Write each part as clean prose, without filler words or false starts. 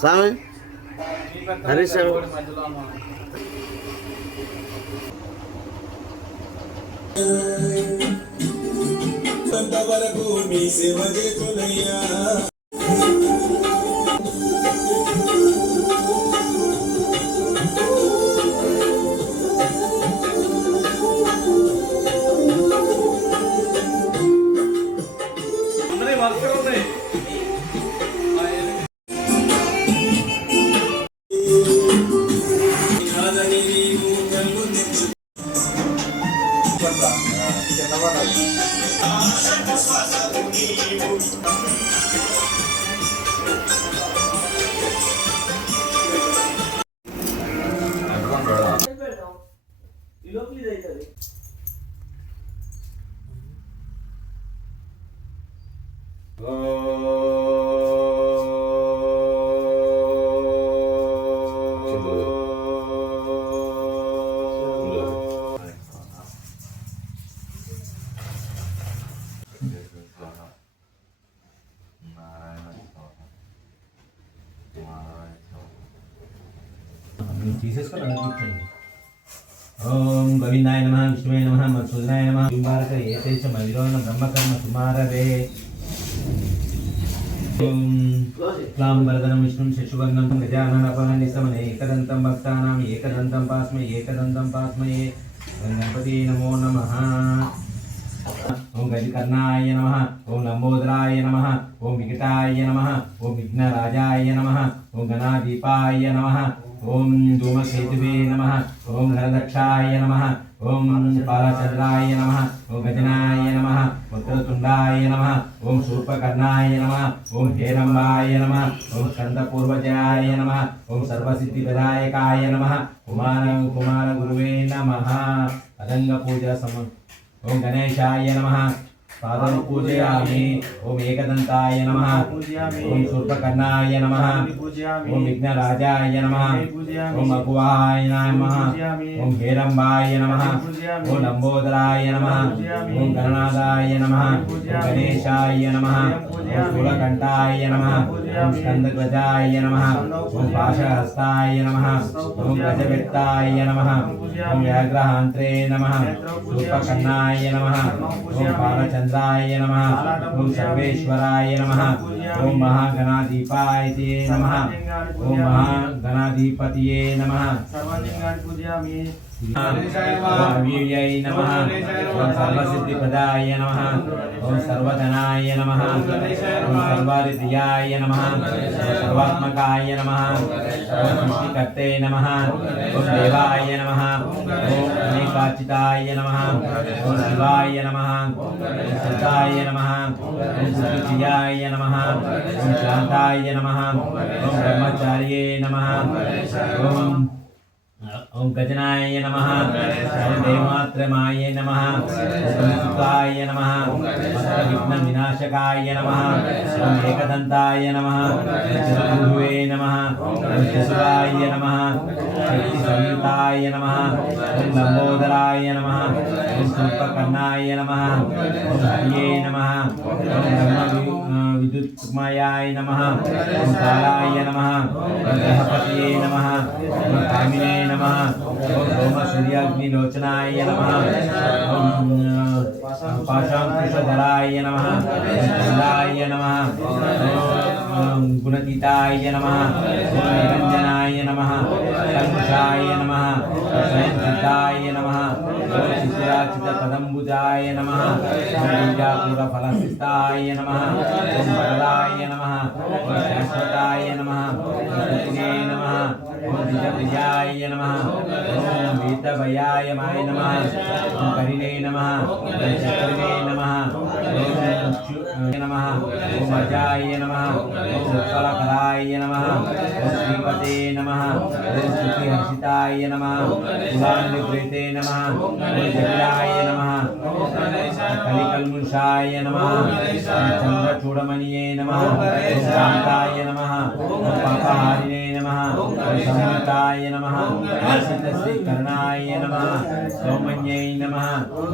స్వామి హరి స్వామి వరకు మీ సేవ చేతులయ్యా ओम गोविंदाय नमः विष्णुवे नमः मधुसूदनाय नमः बिंबारक एते च मविरोन ब्रह्मकर्म सुमारवे ओम क्लांबरधरं विष्णुं शशिवर्णं गजाननपहनिसमने एकदन्तं भक्तानां एकदन्तं पास्मये गणपति नमो नमः ओम गजकर्णाय नमः ओम लंबोदराय नमः ओम विकटाय नमः ओम विघ्नराजाय नमः ओम गणाधिपाय नमः ओम धूमकेतुवे नमः ओम नरदक्षाय नमः ओम बालचंद्राय नमः ओम गजनाय नमः वक्रतुंडाय नमः ओम शूर्पकर्णाय नमः ओम हेरंबाय नमः ओम स्कंदपूर्वजाय नमः ओम सर्वसिद्धिप्रदायकाय नमः कुमार गुरुवे नमः अदंग पूजा सम ओम गणेशाय नमः पादं पूजयामि ओम एकदंताय नमः ओम शूर्पकर्णाय नमः ओम विघ्नराजाय नमः ओम अकुवाय नमः ओम हेरंबाय नमः ओम लंबोदराय नमः ओम गणनादाय नमः ओम गणेशाय नमः ओम शूलकंठाय नमः ओम स्कंदध्वजाय नमः ओम पाशहस्ताय नमः ओम गजवित्ताय नमः ओम व्याघ्रहान्त्रे नमः शूर्पकर्णाय नमः ओम बालचंद्राय नमः ओम सर्वेश्वराय नमः ओम महागणाधिपाय नमः ओम महागणाधिपतये नमः वीर्यै नमः ओम सर्वसिद्धिप्रदाय नमः ओम सर्वधनाय नमः ओम सर्वारिद्धियाय नमः सर्वात्मकाय नमः ओम सृष्टिकर्ते नमः ओम देवाय नमः ओम अनेकाचिताय नमः ओम शिवाय नमः ओम सताय नमः ओम सुखियाय नमः ओम शांताय नमः ओम ब्रह्मचार्ये नमः ओम ओम गजनाय नमः देवमात्रमाय नमः ओम सुताय नमः विघ्न विनाशकाय नमः ओम एकदंताय नमः चतुर्भुवे नमः ओम शिवाय नमः शक्ति संयुताय नमः ओम लंबोदराय नमः ओम शूर्पकर्णाय नमः ओम हरिये नमः ओम ब्रह्म विद्युत्मयाय नमः ओम कालाय नमः ओम ग्रहपतये नमः ओम कामिने नमः ओम सोमसूर्याग्निलोचनाय नमः ओम पाशांकुशधराय नमः ओम चंद्राय नमः ओम गुणतीताय नमः ओम निरंजनाय नमः संकुशाय नमः स्वयंसिद्धाय नमः ओम चित्राचितपदम्बुजाय नमः ओम बीजापुरफलसिद्धाय नमः ओम वरदाय नमः ओम शाश्वताय नमः ओम कृतिने नमः ओम द्विजप्रियाय नमः ओम वीतभयाय माय नमः ओम करिणे नमः ओम चक्रिणे नमः ओम नमः ओम अजाय नमः ओम उत्पलकराय नमः ओम श्रीपते नमः ओम श्रुतिहर्षिताय नमः कुलान्विप्रीते नमः ओम जटिलाय नमः कलिकल्मुषाय नमः ओम चन्द्रचूडमणिये नमः ओम शान्ताय नमः ओम पापहारिणे नमः ओम संहिताय नमः आशितश्रीकर्णाय नमः सौमन्यै नमः ओम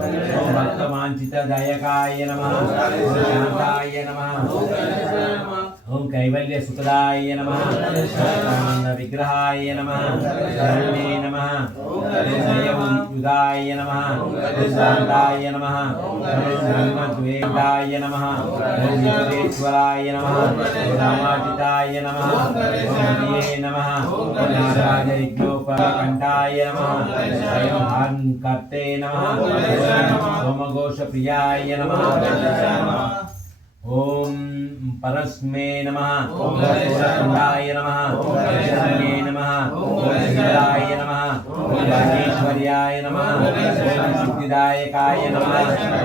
भक्तवाञ्छितदायकाय नमः ओम शान्ताय नमः ओम कैवल्य सुखदाय नमः आनंद विग्रहाय नमः शरण्ये नमः युधाय नमः शांताय नमः द्वेदाय नमः विश्वेश्वराय नमः रामाजिताय नमः हरिये नमः नाराज यज्ञोपकंठाय नमः स्वयं कर्ते नमः सोमघोष प्रियाय नमः ओम परस्मे नमः ओम सूर्यकुंडाय नमः ओम शरण्ये नमः ओम शिवाय नमः ओम राजेश्वर्याय नमः ओम सिद्धिदायकाय नमः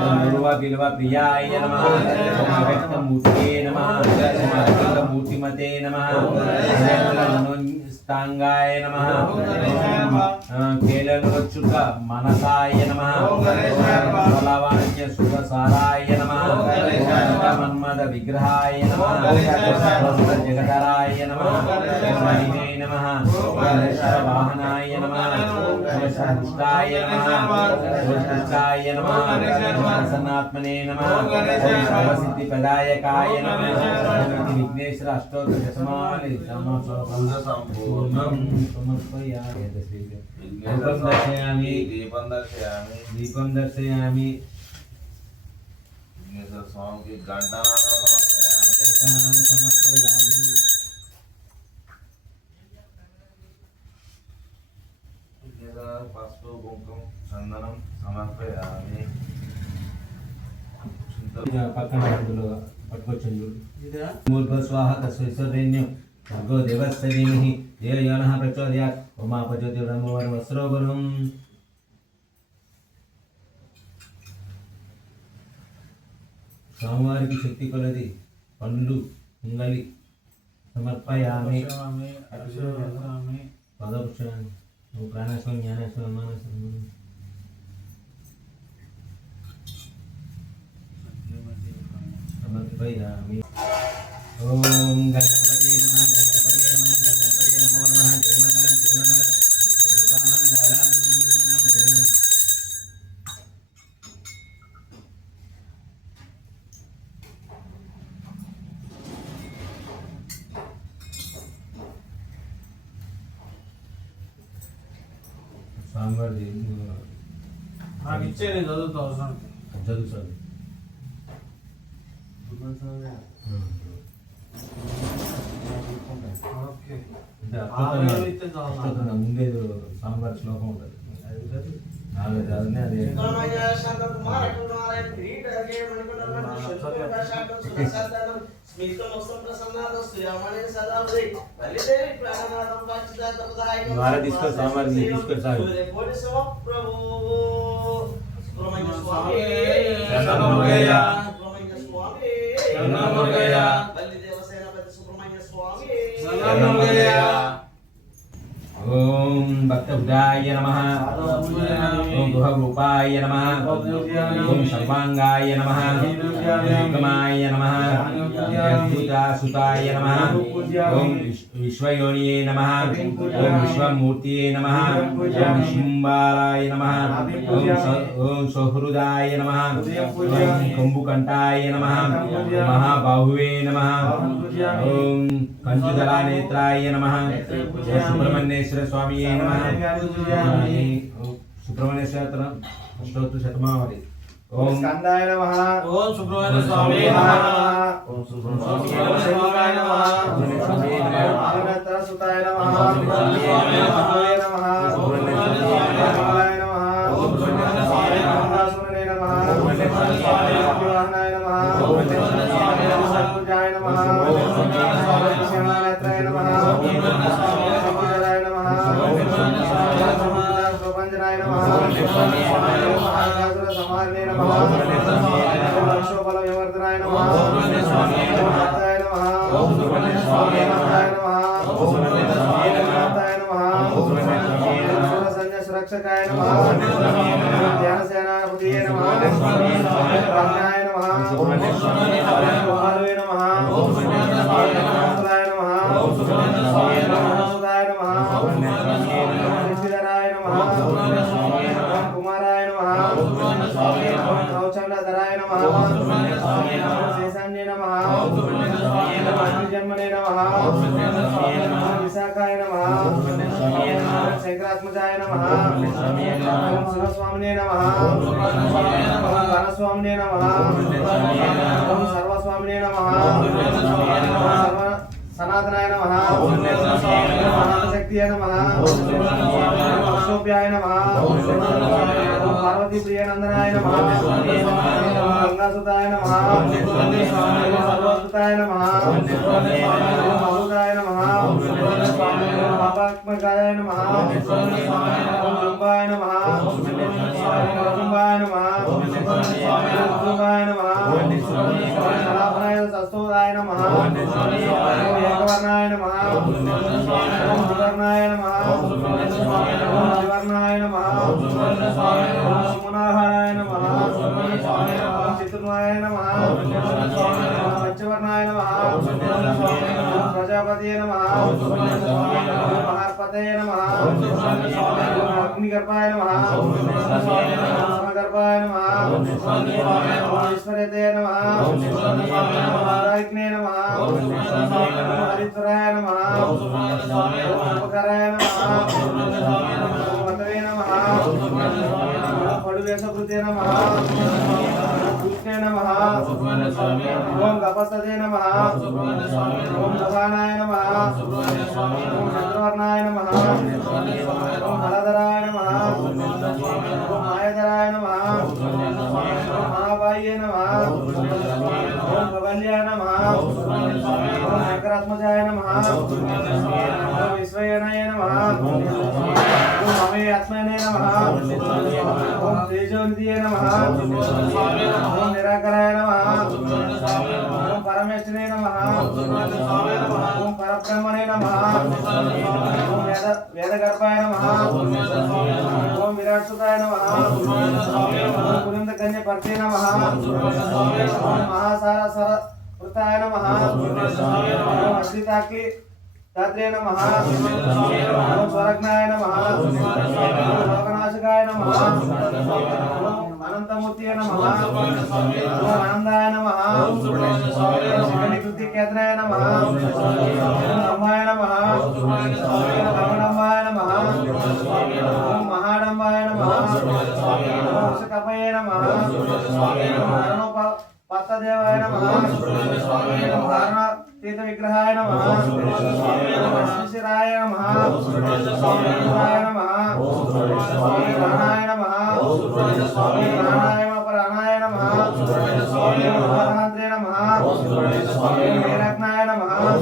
ओम ध्रुव बिल्व प्रियाय नमः ओम व्यक्तमूर्तये नमः ओम अद्भुतमूर्तिमते नमः ओम स्तांगाय नमः ओम केलनोच्चुक मनसाय नमः ओम बलवान्य सुखसाराय नमः मन्मद विग्रहाय नमः जगदराय नमः हरिणे नमः वाहनाय नमः हृष्टाय नमः हृष्टाय नमः प्रसन्नात्मने नमः सर्वसिद्धिप्रदायकाय नमः विघ्नेश्वर अष्टोत्तर शतमानि संपूर्णं समर्पयामि दीपं दर्शयामि दीपं दर्शयामि स्वामी की घंटानादं समर्पयामि पशु कुंकुम चंदनं समर्पयामि పక్కన అందులో పట్టుకొచ్చిండు మూర్ఖ స్వాహ తస్వైశ్వర్యన్యం భర్గో దేవస్య ధీమహి ధియో యో నః ప్రచోదయాత్ ఉమాపజ్యోతిర్బ్రహ్మ వస్త్రోగుణం స్వామివారికి శక్తి కొలది పండ్లు ఉంగలి సమర్పయామి పదపుష్పాన్ని ప్రాణాశ్వం జ్ఞానాశ్వం మానశ్వం సమర్పయామి ఓం గణపతి నమః గణపతి నమః గణపతి నమో నమః జయ మంగళం జయ మంగళం శుభమంగళం స్వామివారి నాకు ఇచ్చే నేను చదువుతా అవసరం చదువుతాడు ఓకే అంటే ఇస్తే చాలు. అర్థం ముందే స్వామివారి శ్లోకం ఉంటుంది నాలుగు చదివినా అదే వార తీసుకొని స్వామివారిని తీసుకొని సాగు ఓం భక్తబుధాయ నమః ఓం గృహరూపాయ నమః ఓం సర్వాంగాయ నమః విక్రమాయ నమః అద్భుతాసుతాయ నమః ఓం విశ్వయోనియే నమః ఓం విశ్వమూర్తియే నమః ఓం విష్ణుంబారాయ నమః ఓం సహృదాయ నమః ఓం కుంభుకంఠాయ నమః మహాబాహువే నమః ఓం కంజుదలానేత్రాయ నమః జయ సుబ్రహ్మణ్యేశ్వర స్వామియే నమః సుబ్రహ్మణ్యేశ్వర అష్టోత్తర శతమావళి ఓం స్కందాయ నమః ఓం సుబ్రహ్మణ్య స్వామి నమః ఓం సుబ్రహ్మణ్య స్వామి నమః ఆనంద సుతాయ నమః సుబ్రహ్మణ్య స్వామి నమః సుబ్రహ్మణ్య స్వామి నమః ఓం సుబ్రహ్మణ్య స్వామి నమః సుబ్రహ్మణ్య నమః సుబ్రహ్మణ్య స్వామి వాహనాయ నమః సుబ్రహ్మణ్య స్వామి పూజాయ నమః సుబ్రహ్మణ్య స్వామి శివాలత్రాయ నమః సుబ్రహ్మణ్య స్వామి సమారాయ నమః సుబ్రహ్మణ్య స్వామి ప్రపంచరాయ నమః సుబ్రహ్మణ్య స్వామి మహాకాసుర సమారణే నమః సుబ్రహ్మణ్య స్వామి లక్షోబల వివర్ధనాయ నమః సుబ్రహ్మణ్య స్వామి నాథాయ నమః సుబ్రహ్మణ్య స్వామి నాథాయ నమః సుబ్రహ్మణ్య స్వామి నాథాయ నమః సుబ్రహ్మణ్య స్వామి సురసంజ సురక్షకాయ నమః సుబ్రహ్మణ్య స్వామి ధ్యానసేనాపతియే నమః సుబ్రహ్మణ్య స్వామి ప్రాజ్ఞాయ నమః సుబ్రహ్మణ్య స్వామి కుమారువే నమః సుబ్రహ్మణ్య స్వామి నాథాయ నమః సుబ్రహ్మణ్య స్వామి నాథాయ నమః సుబ్రహ్మణ్య స్వామి నిశ్చిధరాయ నమః సుబ్రహ్మణ్య స్వామి కుమారాయ నమః సుబ్రహ్మణ్య స్వామి కౌచండధరాయ నమః సుబ్రహ్మణ్య స్వామి శేషాన్య నమః స్వామినే నమః ఓం విశాఖాయ నమః ఓం శంకరాత్మజాయ నమః ఓం శివస్వామినే నమః ఓం ధనస్వామినే నమః ఓం సర్వస్వామినే నమః ఓం సనాతనాయ నమః ఓం శక్తియే నమః ఓం అశోభ్యాయ నమః ఓం పార్వతీ ప్రియానందనాయ నమః ఓం గంగాసుతాయ నమః ఓం సర్వసుతాయ నమః ఓం మధుకాయ నమః ఓం పాపాత్మకాయ నమః ఓం జంబాయ నమః ఓం జంబాయ నమః ఓం జంబాయ నమః ఓం శలాభనాయ సస్తోదాయ నమః ఓం ఏకవర్ణాయ నమః ఓం సువర్ణాయ నమః ఓం త్రివర్ణాయ నమః ఓం సుమనాహారాయ నమః ఓం చతుర్మాయ నమః ఓం పంచవర్ణాయ నమః ఓం ప్రజాపతయే నమః ఓం మహార్పతయే నమః ఓం అగ్నిగర్భాయ నమః ఓం సమగర్భాయ నమః ఓం ఈశ్వరతే నమః ఓం నారాయణే నమః ఓం హరిద్వరాయ నమః ఓం ఉపకరాయ నమః ఓం వటవే నమః ఓం పడువేషకృతే నమః కృష్ణే నమః ఓం గపస్తదే నమః ఓం ప్రధానాయ నమః ఓం చంద్రవర్ణాయ నమః ఓం హరధరాయ నమః ఓం మాయధరాయ నమః ఓం మహాబాహ్యే నమః ఓం భవల్యాయ నమః ఓం శంకరాత్మజాయ నమః ఓం విశ్వయనాయ నమః ఓం మమే ఆత్మనే నమః ఓం తేజోనిధియే నమః ఓం నిరాకరాయ నమః ఓం పరమేశ్వరే నమః ఓం పరబ్రహ్మణే నమః ఓం వేదగర్భాయ నమః ఓం విరాట్సుతాయ నమః ఓం పులింద కన్య పర్తే నమః ఓం మహాసార కృతాయ నమః ఓం అశ్రితాక్లి దాత్రే నమః ఓం స్వరజ్ఞాయ నమః ఓం లోకనాశకాయ నమః ఓం అనంతమూర్తియే నమః ఓం ఆనందాయ నమః ఓం శిఖండికృతి కేంద్రాయ నమః ఓం బ్రహ్మాయ నమః ఓం రమణంబాయ నమః ఓం మహాడంబాయ నమః ఓం వృషకపయే నమః ఓం పత్తదేవాయ నమః ఓం కారణాతీత విగ్రహాయ నమః ఓం శిరాయ నమః ఓం నమః ఓం ప్రాణాయ నమః ఓం ప్రాణాయామ ప్రాణాయ నమః ఓం మహాంత్రే నమః ఓం వీరజ్ఞాయ నమః ఓం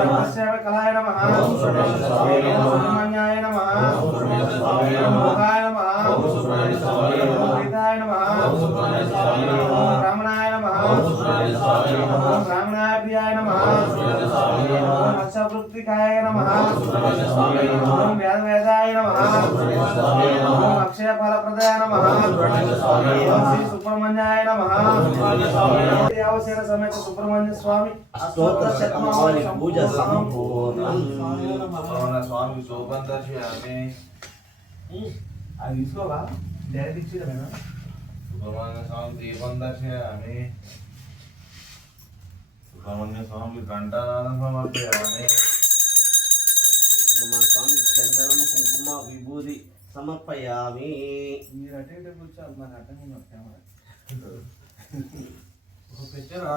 రక్తస్య కలాయ నమః ఓం సుబ్రహ్మణ్యాయ నమః ఓం మోహాయ నమః ఓం పితాయ నమః ఓం బ్రాహ్మణాయ నమః ఓం బ్రాహ్మణాయ ప్రియాయ నమః ఓం మత్స్యవృత్తికాయ నమః ఓం వేదవేదాయ నమః ఓం అక్షయ ఫలప్రదాయ నమః ఓం శ్రీ సుబ్రహ్మణ్యాయ నమః దేవసేన సమేత సుబ్రహ్మణ్య స్వామి స్తోత్ర శతమావళి పూజ సంపూర్ణం. సుబ్రహ్మణ్య స్వామికి శోభం దర్శయామి. అది తీసుకోవా డైరెక్ట్ ఇచ్చి సుబ్రహ్మణ్య స్వామికి దీపం దర్శయామి. సుబ్రహ్మణ్య స్వామికి ఘంటానాదం సమర్పయామి. మా స్వామి చందనం కుంకుమ విభూది సమర్పయామి. మీరు అటే ఇటే కూర్చోాలి మరి అడ్డంగా ఉన్నారు కెమెరా పెట్టారా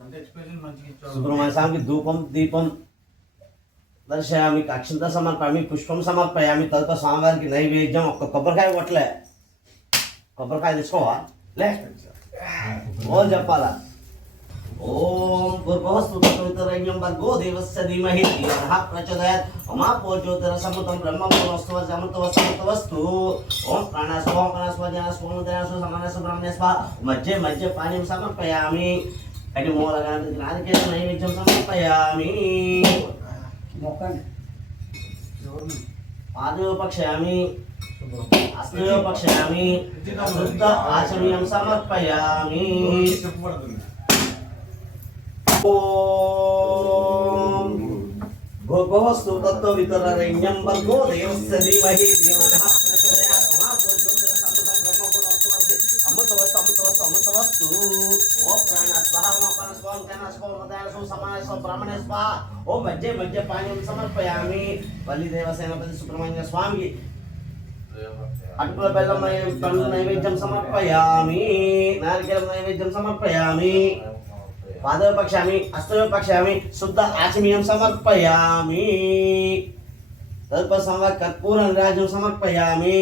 అంటే ఎక్స్ప్రెషన్ మంచిగా ఇచ్చారు. సుబ్రహ్మణ్య స్వామికి ధూపం దీపం దర్శయామి. అక్షంత సమర్పయామి, పుష్పం సమర్పయామి. తదుపరి స్వామివారికి నైవేద్యం. ఒక్క కొబ్బరికాయ కొట్టలే, కొబ్బరికాయ తీసుకోవా లే ఓ చెప్పాలా. ఓం భూర్భువస్సుతోతరైన్యం భర్గో దేవస్య ధీమహి ధియోః ప్రచోదయాత్. ఉమాపో జ్యోతిరసమృతం బ్రహ్మపురస్తు అమృతవస్తు. ఓం ప్రాణస్వ ప్రాణస్వ జ్ఞానస్వ దయాస్వ సమానస్వ బ్రహ్మణ్యస్వ. మధ్య మధ్య పానీయం సమర్పయామి. కటి మూలగానికి నారికేళ నైవేద్యం సమర్పయామి. పాదయోపక్షయామి, హస్తయోపక్షయామి, శుద్ధ ఆచమయం సమర్పయామి. ఓం భూర్భువస్సు తత్వవితురరేణ్యం భర్గో దేవస్య ధీమహి ధియోః ప్రచోదయాత్. ఉమాపో జ్యోతిరసమృతం బ్రహ్మపురస్తు అమృతవస్తు సమస్తవస్తు ఓం ప్రాణ స్వాహ మోపన స్వాహ తేన స్వాహ మదాన స్వాహ సమాన స్వాహ బ్రాహ్మణ స్వాహ ఓం మధ్య పానీయం సమర్పయామి వల్లిదేవ సేనాపతి సుబ్రహ్మణ్య స్వామికి అటుకుల బెల్లం నైవేద్యం సమర్పయామి నారికేలం నైవేద్యం సమర్పయామి పాదవ పక్షామి అష్టవ పక్షామి శుద్ధ ఆచమీయం సమర్పయామి తదుపరి కర్పూర రాజ్యం సమర్పయామి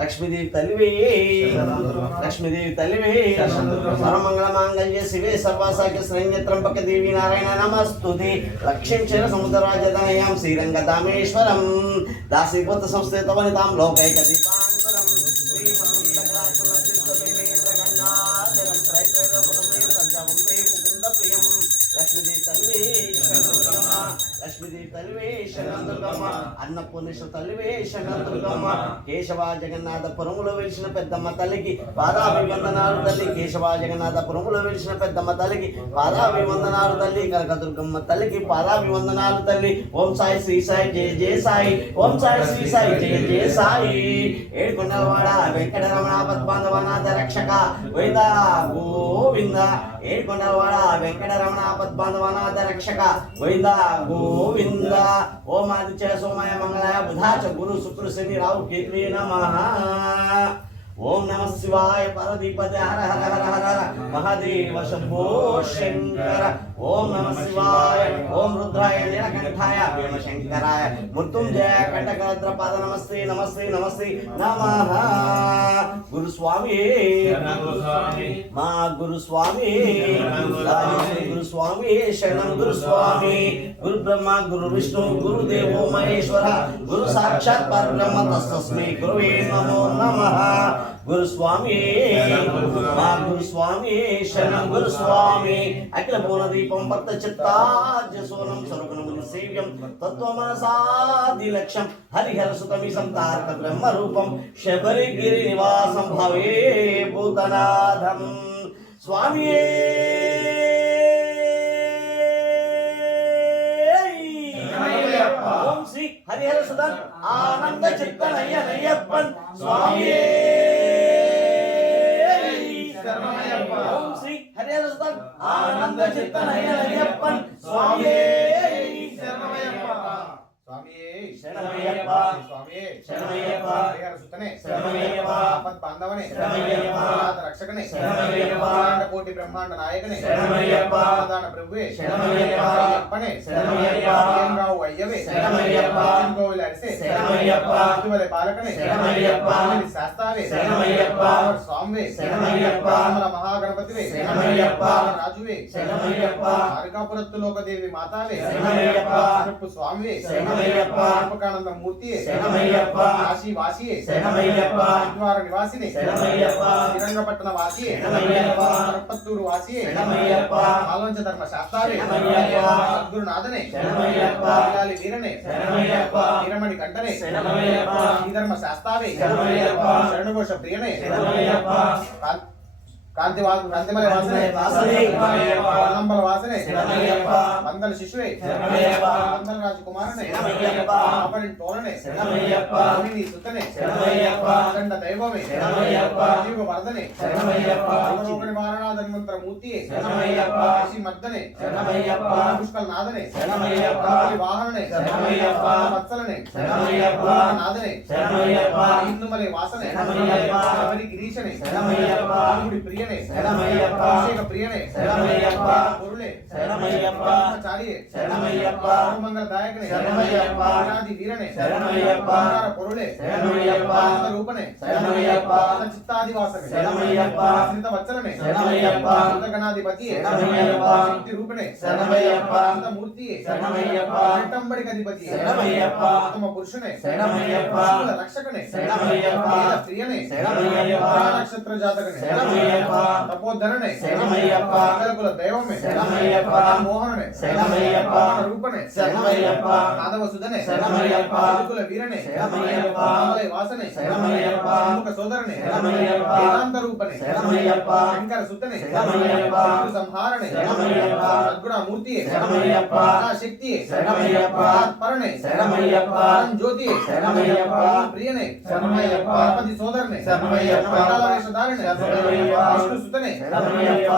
లక్ష్మీదేవి తల్లివే లక్ష్మీదేవి తల్లివే సర్వమంగళ మాంగళ్య శివే సర్వాసాఖ్య శ్రేణ్యత్రంబక దేవి నారాయణ నమస్తుతే లక్ష్మీం క్షీర సముద్ర రాజధానయాం శ్రీరంగదామేశ్వరం దాసీభూత సంస్థిత వనితాం లోకైక దీపాంకురం లక్ష్మీదేవి తల్లివే లక్ష్మీదేవి తల్లివే శరణదుర్గమ్మ అన్నపూర్ణేశ్వర తల్లివే శరణదుర్గమ్మ కేశవ జగన్నాథపురములో వెలిసిన పెద్దమ్మ తల్లికి పాదాభివందనాలు తల్లి కేశవ జగన్నాథపురములో వెలిసిన పెద్దమ్మ తల్లికి పాదాభివందనాలు తల్లి కనకదుర్గమ్మ తల్లికి పాదాభివందనాలు తల్లి ఓం సాయి శ్రీ సాయి జయ జయ సాయి ఓం సాయి శ్రీ సాయి జయ జయ సాయి ఏడుకొండలవాడ వెంకటరమణ పద్మాంధవనాథ రక్షక గోవింద గోవింద ఏడుకొండలవాడ వెంకటరమణ పద్మాంధవనాథ రక్షక గోవింద గోవింద ఓం ఆదిత్య సోమయ మంగళాయ బుధాచ గురు శుక్ర శని రావు కేతువే నమః ఓం నమః శివాయ పరదీపదే హర హర హర హర హర మహాదేవ శంభో శంకర ఓం నమః శివాయ ఓం రుద్రాయ నీలకంఠాయ భీమశంకరాయ మృత్యుంజయ కంఠకద్రపాద నమస్తే నమస్తే నమస్తే నమః గురుస్వామి మా గురుస్వామి గురుస్వామి శరణం గురుస్వామి గురు బ్రహ్మ గురు విష్ణు గురుదేవో మహేశ్వర గురు సాక్షాత్ పరబ్రహ్మ తస్మై గురువే నమో నమః గురుస్వామి మా గురుస్వామి శరణం గురుస్వామి అఖిల పూర్ణ దీపం భక్త చిత్తాజసోనం సర్వగుణముని సేవ్యం తత్వమనసాది లక్ష్యం హరిహర సుతమిసం తారక బ్రహ్మ రూపం శబరిగిరి నివాసం భవే భూతనాథం స్వామి ఓం శ్రీ హరిహర సుతన్ ఆనంద చిత్తనయ్యప్పన్ స్వామి ఓం శ్రీ హరిహర సుతన్ ఆనంద చిత్తనయ్యప్పన్ స్వామి శరణమయ్యప్ప శరణమయ్యప్ప సుతనే శరణమయ్యప్ప బాంధవనే శరణమయ్యప్ప రక్షకనే శరణమయ్యప్ప కోటి బ్రహ్మాండ నాయకనే శరణమయ్యప్ప ప్రధాన ప్రభువే శరణమయ్యప్ప అయ్యప్పనే శరణమయ్యప్ప రావు అయ్యవే శరణమయ్యప్ప గోవిల అరిసే శరణమయ్యప్ప ఇటువలే బాలకనే శరణమయ్యప్ప శాస్త్రావే శరణమయ్యప్ప స్వామివే శరణమయ్యప్ప మహాగణపతివే శరణమయ్యప్ప రాజువే శరణమయ్యప్ప కారికాపురత్తులోకదేవి మాతావే శరణమయ్యప్ప స్వామివే శరణమయ్యప్ప రూపకానంద మూర్తియే శరణమయ్యప్ప కాశీ వాసియే శరణమయ్యప్ప ద్వార నివాసిని శరణమయ్యప్ప శ్రీరంగపట్టణ వాసియే శరణమయ్యప్ప కరపత్తూరు వాసియే శరణమయ్యప్ప ఆలోచన ధర్మ శాస్త్రావే శరణమయ్యప్ప సద్గురునాథనే శరణమయ్యప్ప వీరాలి వీరనే శరణమయ్యప్ప వీరమణి కంఠనే శరణమయ్యప్ప శ్రీధర్మ శాస్త్రావే శరణమయ్యప్ప శరణఘోష ప్రియనే శరణమయ్యప్ప కాంతిమల వాసనే నంబల వాసనే వందల శిశువే వందల రాజకుమారనే అపరి తోరణే సుతనే అఖండ దైవమే జీవ వర్ధనే రోగ నివారణ ధన్వంతర మూర్తియే మర్దనే పుష్కల నాదనే వాహననే వత్సలనే నాదనే ఇందుమలే వాసనే గిరీశనే ప్రియ శరణమయ్యప్ప అభిషేక ప్రియనే శరణమయ్యప్ప పొరులే శరణమయ్యప్ప చారియే శరణమయ్యప్ప మంగళ దాయకనే శరణమయ్యప్ప వీరాది వీరనే శరణమయ్యప్ప పొరులే శరణమయ్యప్ప రూపనే శరణమయ్యప్ప చిత్తాదివాసనే శరణమయ్యప్ప శ్రీత వత్సలనే శరణమయ్యప్ప గణాధిపతియే శరణమయ్యప్ప శక్తి రూపనే శరణమయ్యప్ప మూర్తియే శరణమయ్యప్ప కంబడికి అధిపతి శరణమయ్యప్ప ఉత్తమ పురుషునే శరణమయ్యప్ప రక్షకనే శరణమయ్యప్ప ప్రియనే శరణమయ్యప్ప నక్షత్ర జాతకనే శరణమయ్యప్ప తపోధననే శరణమయ్యప్ప కుల దైవమే శరణమయ్యప్ప శరణమయ్యప్ప మోహననే శరణమయ్యప్ప రూపనే శరణమయ్యప్ప నాదవ సుధనే శరణమయ్యప్ప కుల వీరనే శరణమయ్యప్ప రామలయ వాసనే శరణమయ్యప్ప ప్రముఖ సోదరనే శరణమయ్యప్ప వేదాంత రూపనే శరణమయ్యప్ప శంకర సుతనే శరణమయ్యప్ప సంహారణే శరణమయ్యప్ప సద్గుణ మూర్తియే శరణమయ్యప్ప శక్తియే శరణమయ్యప్ప పరణే శరణమయ్యప్ప జ్యోతియే శరణమయ్యప్ప ప్రియనే శరణమయ్యప్ప గణపతి సోదరనే శరణమయ్యప్ప వేషధారణే శరణమయ్యప్ప విష్ణు సుతనే శరణమయ్యప్ప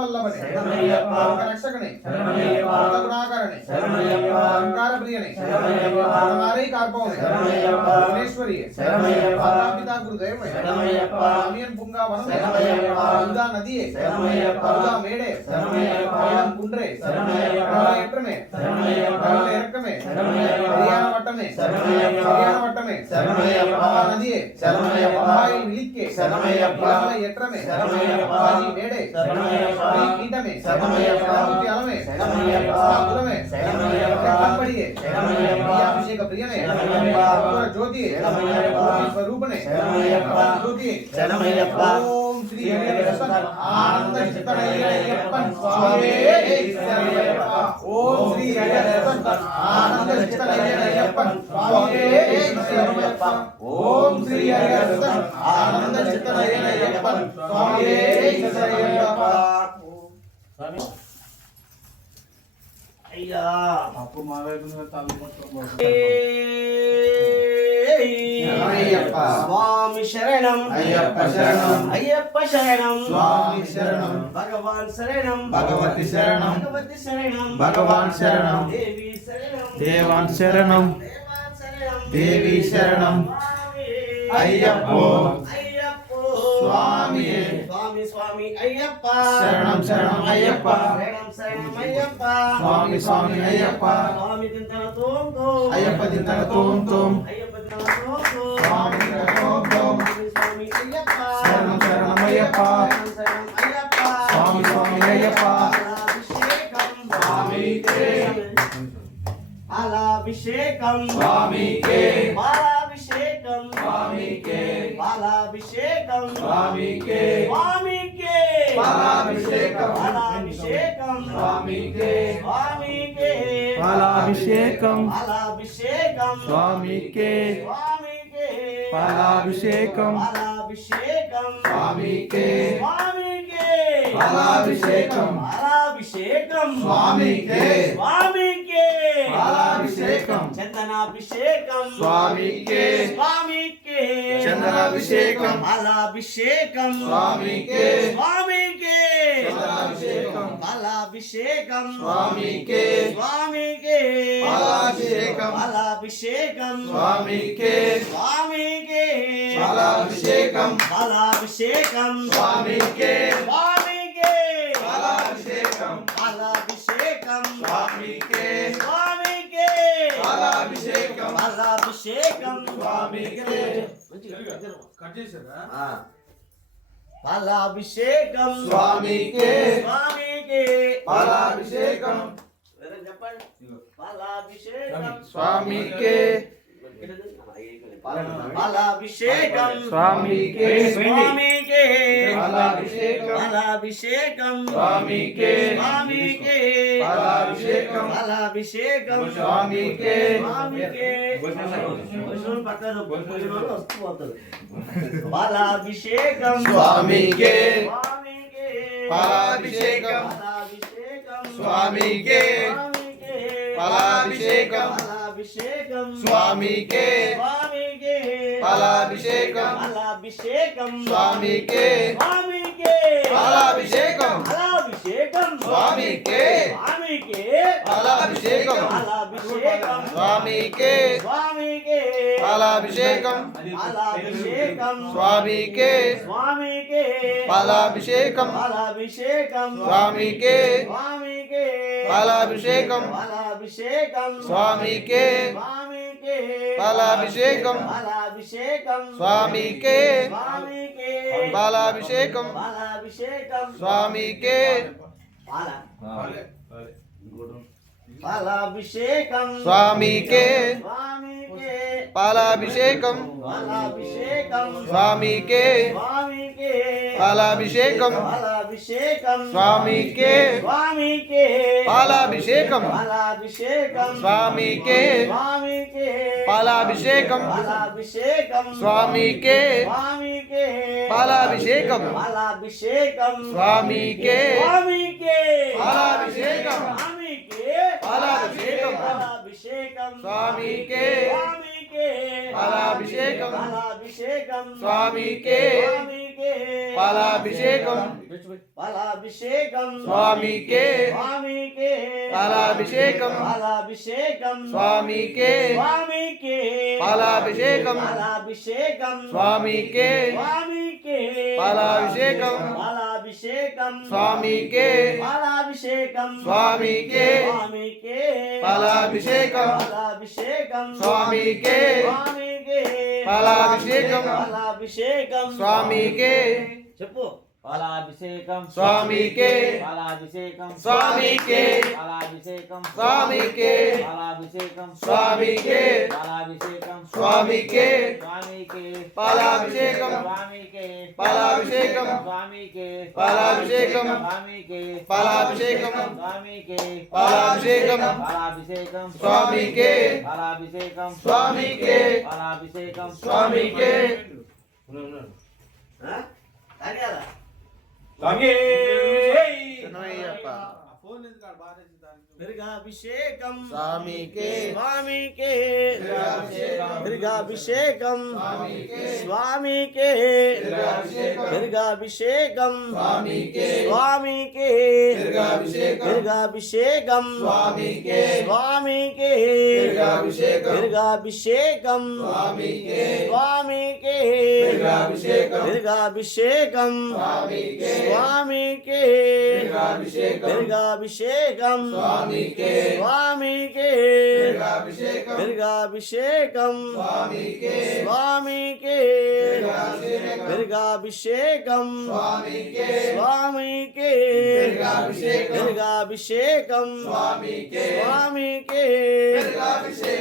వల్లభనే శరణమయ్యప్ప రక్షకనే శరణమయ్యప్ప గుణాకరణే శరణమయ్యప్ప అలంకార ప్రియనే శరణమయ్యప్ప కుమారీ కార్పవనే శరణమయ్యప్ప భువనేశ్వరియే శరణమయ్యప్ప పితా గురుదేవమే శరణమయ్యప్ప అమియన్ పుంగావనం శరణమయ్యప్ప ఉదా నదియే శరణమయ్యప్ప ఉదా మేడే శరణమయ్యప్ప వేలం కుండ్రే శరణమయ్యప్ప ఎట్రమే శరణమయ్యప్ప ఎరకమే శరణమయ్యప్ప హరియాణ వట్టమే శరణమయ్యప్ప హరియాణ వట్టమే శరణమయ్యప్ప నదియే శరణమయ్యప్ప అమ్మాయి విలిక్కే శరణమయ్యప్ప ఎట్రమే శరణమయ్యప్ప బాజీ మేడే శరణమయ్యప్ప కీటమే శరణమయ్యప్ప అలమే శరణమయ్యప్ప కులమే శరణమయ్యప్ప కంపడియే శరణమయ్యప్ప అభిషేక ప్రియనే శరణమయ్యప్ప జ్యోతి శరణమయ్యప్ప స్వరూపనే శరణమయ్యప్ప జ్యోతి శరణమయ్యప్ప ఓం శ్రీ ఆనంద చిత్తనయ్యప్పన్ స్వామి శరణమయ్యప్ప ఓం శ్రీ ఆనంద చిత్తనయ్యప్పన్ స్వామి శరణమయ్యప్ప ఓం శ్రీ ఆనంద చిత్తనయ్యప్పన్ స్వామి శరణమయ్యప్ప అయ్యా అప్పు మా వైపు నుంచి తాగు మొత్తం అయ్యప్ప. స్వామి శరణం అయ్యప్ప శరణం. అయ్యప్ప శరణం స్వామి శరణం. భగవాన్ శరణం భగవతి శరణం. భగవతి శరణం భగవాన్ శరణం. దేవి శరణం దేవాన్ శరణం. దేవాన్ శరణం దేవి శరణం. స్వామి అయ్యప్పో. అయ్యప్పో స్వామి. స్వామి స్వామి అయ్యప్ప శరణం శరణం అయ్యప్ప. శరణం శరణం అయ్యప్ప స్వామి స్వామి అయ్యప్ప. స్వామి తింతన తోం తోం అయ్యప్ప దింతన తోం తోం. అయ్యప్ప తింతన తోం తోం స్వామి తింతన తోం తోం. స్వామి అయ్యప్ప శరణం శరణం అయ్యప్ప. శరణం శరణం అయ్యప్ప స్వామి స్వామి అయ్యప్ప. పాలాభిషేకం స్వామికే. పాలాభిషేకం స్వామికే. పాలాభిషేకం స్వామికే. స్వామికే పాలాభిషేకం. పాలాభిషేకం స్వామికే. స్వామికే పాలాభిషేకం. పాలాభిషేకం స్వామికే. స్వామికే పాలాభిషేకం. పాలాభిషేకం స్వామికే. స్వామికే పాలాభిషేకం. పాలాభిషేకం స్వామికే. స్వామికే పాలాభిషేకం. చందనాభిషేకం స్వామికే. స్వామికే చందనాభిషేకం. పాలాభిషేకం స్వామికే. స్వామికే చందనాభిషేకం. పాలాభిషేకం స్వామికే. స్వామికే పాలాభిషేకం. పాలాభిషేకం స్వామికే. స్వామికే పాలాభిషేకం. పాలాభిషేకం స్వామికే. స్వామికే పాలాభిషేకం. పాలాభిషేకం స్వామికే. స్వామికే పాలాభిషేకం. పాలాభిషేకం స్వామికే. కట్ చేశారా పాలాభిషేకం స్వామికే. స్వామికే పాలాభిషేకం. చెప్పండి పాలాభిషేకం స్వామికే. పాలాభిషేకం స్వామికే. స్వామికే పాలాభిషేకం. పాలాభిషేకం స్వామికే. స్వామికే పాలాభిషేకం. పాలాభిషేకం స్వామికే. స్వామికే భోజనం పట్టదు భోజనం వస్తూ పోతుంది పాలాభిషేకం స్వామికే. స్వామికే పాలాభిషేకం. పాలాభిషేకం స్వామికే. స్వామికే పాలాభిషేకం. పాలాభిషేకం స్వామికే. స్వామికే పాలాభిషేకం. పాలాభిషేకం స్వామికే. స్వామికే పాలాభిషేకం. పాలాభిషేకం స్వామికే. స్వామికే పాలాభిషేకం. పాలాభిషేకం స్వామికే. స్వామికే పాలాభిషేకం. పాలాభిషేకం స్వామికే. స్వామికే పాలాభిషేకం. పాలాభిషేకం స్వామికే. స్వామికే పాలాభిషేకం. పాలాభిషేకం స్వామికే. స్వామికే పాలాభిషేకం. పాలాభిషేకం స్వామికే. స్వామికే పాలాభిషేకం. పాలాభిషేకం స్వామికే. పాలా పాలాభిషేకం స్వామికే. స్వామికే పాలాభిషేకం. పాలాభిషేకం స్వామికే. స్వామికే పాలాభిషేకం పాలాభిషేకం స్వామికే స్వామికే పాలాభిషేకం పాలాభిషేకం స్వామికే స్వామికే పాలాభిషేకం పాలాభిషేకం స్వామికే స్వామికే పాలాభిషేకం పాలాభిషేకం స్వామికే స్వామికే పాలాభిషేకం స్వామికే పాలాభిషేకం పాలాభిషేకం స్వామికే స్వామికే పాలాభిషేకం పాలాభిషేకం స్వామికే స్వామికే పాలాభిషేకం పాలాభిషేకం స్వామికే స్వామికే పాలాభిషేకం పాలాభిషేకం స్వామికే స్వామికే పాలాభిషేకం పాలాభిషేకం స్వామికే స్వామికే పాలాభిషేకం పాలాభిషేకం స్వామికే పాలాభిషేకం స్వామికే స్వామికే పాలాభిషేకం పాలాభిషేకం స్వామికే స్వామికే పాలాభిషేకం పాలాభిషేకం స్వామికే చెప్పు పాలాభిషేకం స్వామికే పాలాభిషేకం స్వామికే పాలాభిషేకం స్వామికే పాలాభిషేకం స్వామికే పాలాభిషేకం స్వామికే స్వామికే పాలాభిషేకం స్వామికే పాలాభిషేకం స్వామికే పాలాభిషేకం స్వామికే పాలాభిషేకం స్వామికే పాలాభిషేకం పాలాభిషేకం స్వామికే పాలాభిషేకం స్వామికే పాలాభిషేకం స్వామికే తాగారా శరణమయ్యప్ప ఫోన్ లేదు కాదు బాగా దుర్గాభిషేకం స్వామికే స్వామికే దుర్గాభిషేకం దుర్గాభిషేకం దుర్గాభిషేకం స్వామికే దుర్గాభిషేకం దుర్గాభిషేకం స్వామికే స్వామికే దుర్గాభిషేకం దుర్గాభిషేకం స్వామికే స్వామికే దుర్గాభిషేకం దుర్గాభిషేకం స్వామికే స్వామికే దుర్గాభిషేకం దుర్గాభిషేకం స్వామికే స్వామికే దుర్గాభిషేకం దుర్గాభిషేకం స్వామికే స్వామికే దుర్గాభిషేకం స్వామికే స్వామికే దుర్గాభిషేకం దుర్గాభిషేకం స్వామికే స్వామికే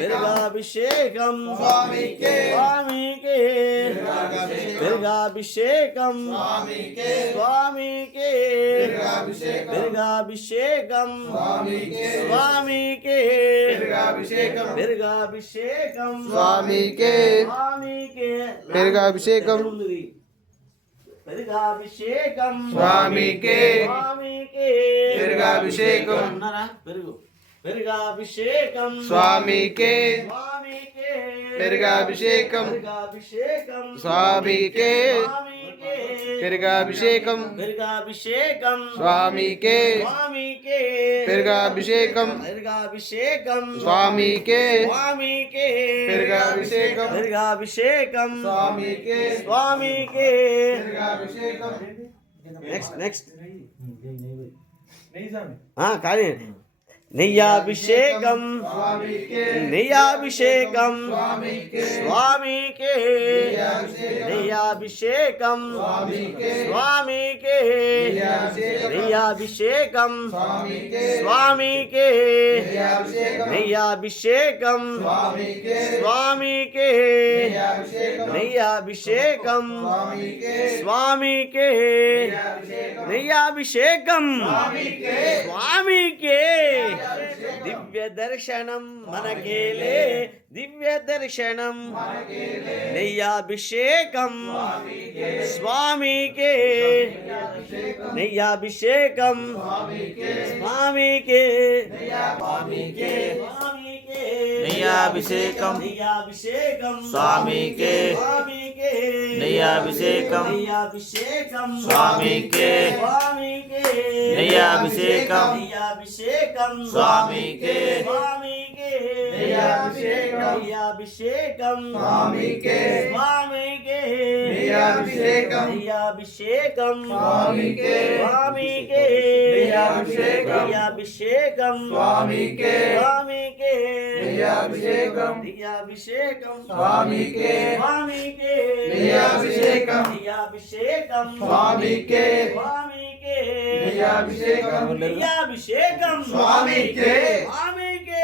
దుర్గాభిషేకం స్వామికే స్వామికే దుర్గాభిషేకం స్వామికే స్వామికే దుర్గాభిషేకం దుర్గాభిషేకం స్వామికే స్వామికే దుర్గాభిషేకం దుర్గాభిషేకం స్వామికే స్వామికే దుర్గాభిషేకం దుర్గాభిషేకం స్వామికే స్వామికే దుర్గాభిషేకం ఉన్నారా పెరుగు దుర్గాభిషేకం స్వామికే స్వామికే దుర్గాభిషేకం దుర్గాభిషేకం స్వామికే స్వామికే దుర్గాభిషేకం దుర్గాభిషేకం స్వామికే స్వామికే దుర్గాభిషేకం దుర్గాభిషేకం స్వామికే స్వామికే దుర్గాభిషేకం దుర్గాభిషేకం స్వామికే స్వామికే దుర్గాభిషేకం నెక్స్ట్ కానీ నెయ్యాభిషేకం స్వామికే నెయ్యాభిషేకం స్వామికే స్వామికే నెయ్యాభిషేకం స్వామికే నెయ్యాభిషేకం స్వామికే నెయ్యాభిషేకం స్వామికే నెయ్యాభిషేకం స్వామికే నెయ్యాభిషేకం స్వామికే దివ్య దర్శనం మనకేలే దివ్య దర్శనం నెయ్యాభిషేకం స్వామికే నెయ్యాభిషేకం స్వామికే నెయ్యాభిషేకం నెయ్యాభిషేకం స్వామికే స్వామికే నెయ్యాభిషేకం నెయ్యాభిషేకం స్వామికే స్వామికే నెయ్యాభిషేకం నెయ్యాభిషేకం స్వామికే స్వామికే నెయ్యాభిషేకం నెయ్యాభిషేకం స్వామికే స్వామికే నెయ్యాభిషేకం నెయ్యాభిషేకం స్వామికే స్వామికే నెయ్యాభిషేకం నెయ్యాభిషేకం స్వామికే స్వామికే నెయ్యాభిషేకం నెయ్యాభిషేకం స్వామికే స్వామికే నెయ్యాభిషేకం నెయ్యాభిషేకం స్వామికే స్వామికే నెయ్యాభిషేకం నెయ్యాభిషేకం స్వామికే స్వామికే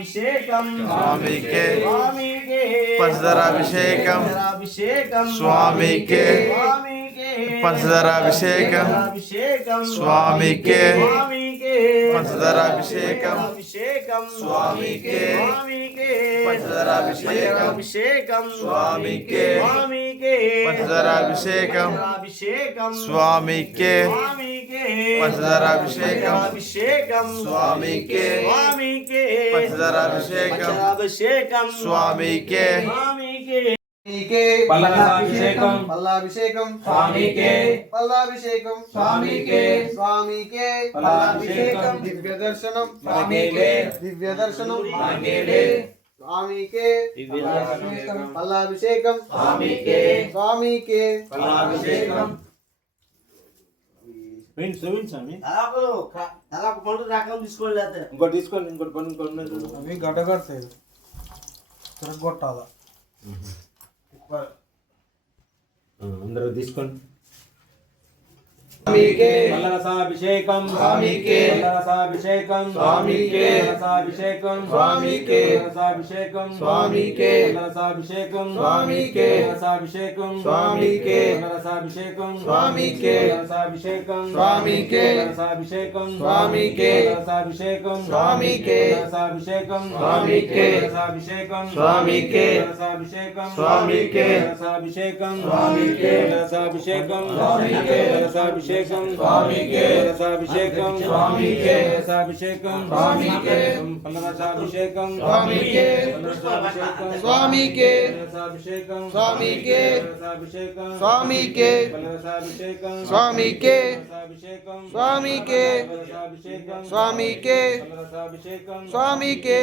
పంచదారాభిషేకం స్వామికే స్వామికే పంచదారాభిషేకం స్వామికే పంచదారాభిషేకం స్వామికే పంచదారాభిషేకం స్వామికే పంచదారాభిషేకం స్వామికే పంచదారాభిషేకం స్వామికే పంచదారాభిషేకం స్వామికే స్వామికే పంచదారాభిషేకం స్వామికే పల్లకాభిషేకం పల్లాభిషేకం స్వామికే పల్లాభిషేకం స్వామికే స్వామికే పల్లాభిషేకం దివ్య దర్శనం స్వామికే దివ్య దర్శనం స్వామికే స్వామికే పల్లాభిషేకం స్వామికే స్వామికే పల్లాభిషేకం తలకు పండు రకం తీసుకోలేదు ఇంకోటి తీసుకోండి ఇంకోటి పని ఇంకోటి అవి గడ్డగడతాయి తిరగొట్టాలా అందరూ తీసుకోండి. పల్లరసాభిషేకం స్వామికే పల్లరసాభిషేకం స్వామికే పల్లరసాభిషేకం స్వామికే పల్లరసాభిషేకం స్వామికే పల్లరసాభిషేకం స్వామికే పల్లరసాభిషేకం స్వామికే పల్లరసాభిషేకం స్వామికే పల్లరసాభిషేకం స్వామికే పల్లరసాభిషేకం స్వామికే పల్లరసాభిషేకం స్వామికే పల్లరసాభిషేకం స్వామికే పల్లరసాభిషేకం స్వామికే పల్లరసాభిషేకం స్వామికే పల్లరసాభిషేకం స్వామికే పల్లరసాభిషేకం స్వామికే పల్లరసాభిషేకం స్వామికే పల్లరసాభిషేకం స్వామికే పల్లరసాభిషేకం స్వామికే పల్లరసాభిషేకం స్వామికే స్వామికే పల్లరసాభిషేకం స్వామికే పల్లరసాభిషేకం స్వామికే పల్లరసాభిషేకం స్వామికే పల్లరసాభిషేకం స్వామికే పల్లరసాభిషేకం స్వామికే పల్లరసాభిషేకం స్వామికే పల్లరసాభిషేకం స్వామికే పల్లరసాభిషేకం స్వామికే స్వామికే పల్లరసాభిషేకం స్వామికే పల్లరసాభిషేకం స్వామికే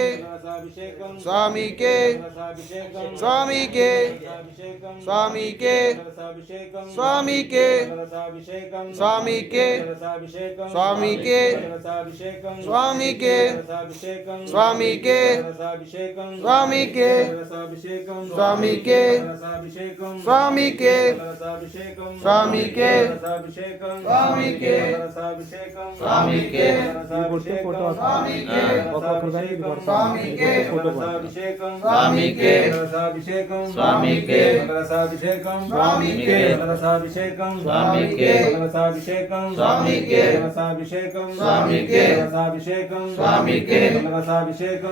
పల్లరసాభిషేకం స్వామికే పల్లరసాభిషేకం స్వామికే పల్లరసాభిషేకం స్వామికే పల్లరసాభిషేకం స్వామికే పల్లరసాభిషేకం స్వామికే పల్లరసాభిషేకం స్వామికే పల్లరసాభిషేకం స్వామికే పల్లరసాభిషేకం స్వామికే పల్లరసాభిషేకం స్వామికే పల్లరసాభిషేకం స్వామికే స్వామికే స్వామికే పల్లరసాభిషేకం స్వామికే పల్లరసాభిషేకం స్వామికే పల్లరసాభిషేకం స్వామికే పల్లరసాభిషేకం స్వామికే పల్లరసాభిషేకం స్వామికే పల్లరసాభిషేకం స్వామికే పల్లరసాభిషేకం స్వామికే పల్లరసాభిషేకం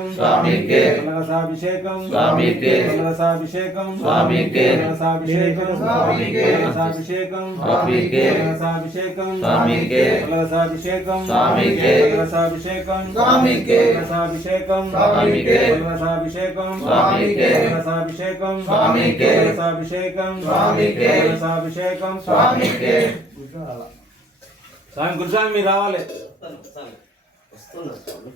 స్వామికే పల్లరసాభిషేకం స్వామికే పల్లరసాభిషేకం స్వామికే పల్లరసాభిషేకం స్వామికే పల్లరసాభిషేకం స్వామికే పల్లరసాభిషేకం స్వామికే పల్లరసాభిషేకం స్వామికే పల్లరసాభిషేకం స్వామికే పల్లరసాభిషేకం స్వామికే పల్లరసాభిషేకం స్వామికే పల్లరసాభిషేకం స్వామికే పల్లరసాభిషేకం స్వామికే స్వామి గురుస్వామి మీరు రావాలి వస్తున్నా స్వామి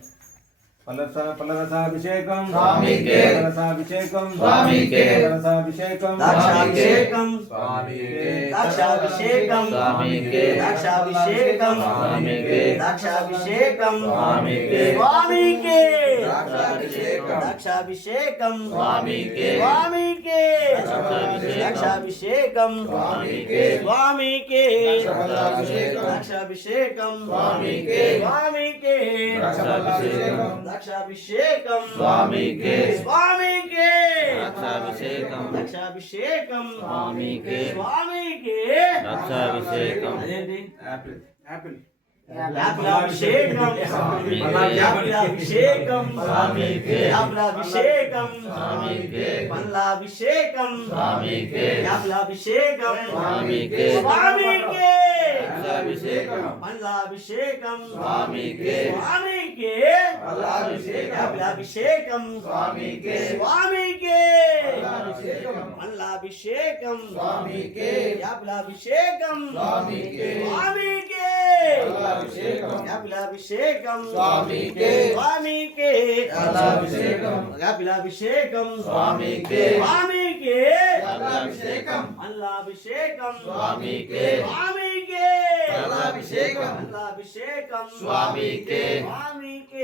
పల్లరసాభిషేకం స్వామికే పల్లరసాభిషేకం స్వామికే పల్లరసాభిషేకం ద్రాక్షాభిషేకం స్వామికే ద్రాక్షాభిషేకం స్వామికే ద్రాక్షాభిషేకం స్వామికే ద్రాక్షాభిషేకం స్వామికే స్వామికే ద్రాక్షాభిషేకం ద్రాక్షాభిషేకం స్వామికే స్వామికే ద్రాక్షాభిషేకం స్వామికే స్వామికే ద్రాక్షాభిషేకం ద్రాక్షాభిషేకం స్వామికే స్వామికే ద్రాక్షాభిషేకం ద్రాక్షాభిషేకం స్వామికే స్వామికే ద్రాక్షాభిషేకం ద్రాక్షాభిషేకం స్వామికే స్వామికే ద్రాక్షాభిషేకం అదేంటి యాపిల్ యాపిలాభిషేకం యాపిలాభిషేకం స్వామికే యాపిలాభిషేకం స్వామికే పండ్లాభిషేకం స్వామికే యాపిలాభిషేకం స్వామికే స్వామికే ద్రాక్షాభిషేకం పండ్లాభిషేకం స్వామికే స్వామికే పల్లాభిషేకం యాపిలాభిషేకం స్వామికే స్వామికే పల్లాభిషేకం పండ్లాభిషేకం స్వామికే యాపిలాభిషేకం స్వామికే స్వామికే పల్లాభిషేకం యాపిలాభిషేకం స్వామికే స్వామికే పల్లాభిషేకం యాపిలాభిషేకం స్వామికే స్వామికే పల్లాభిషేకం పండ్లాభిషేకం స్వామికే స్వామికే పల్లాభిషేకం పండ్లాభిషేకం స్వామికే స్వామికే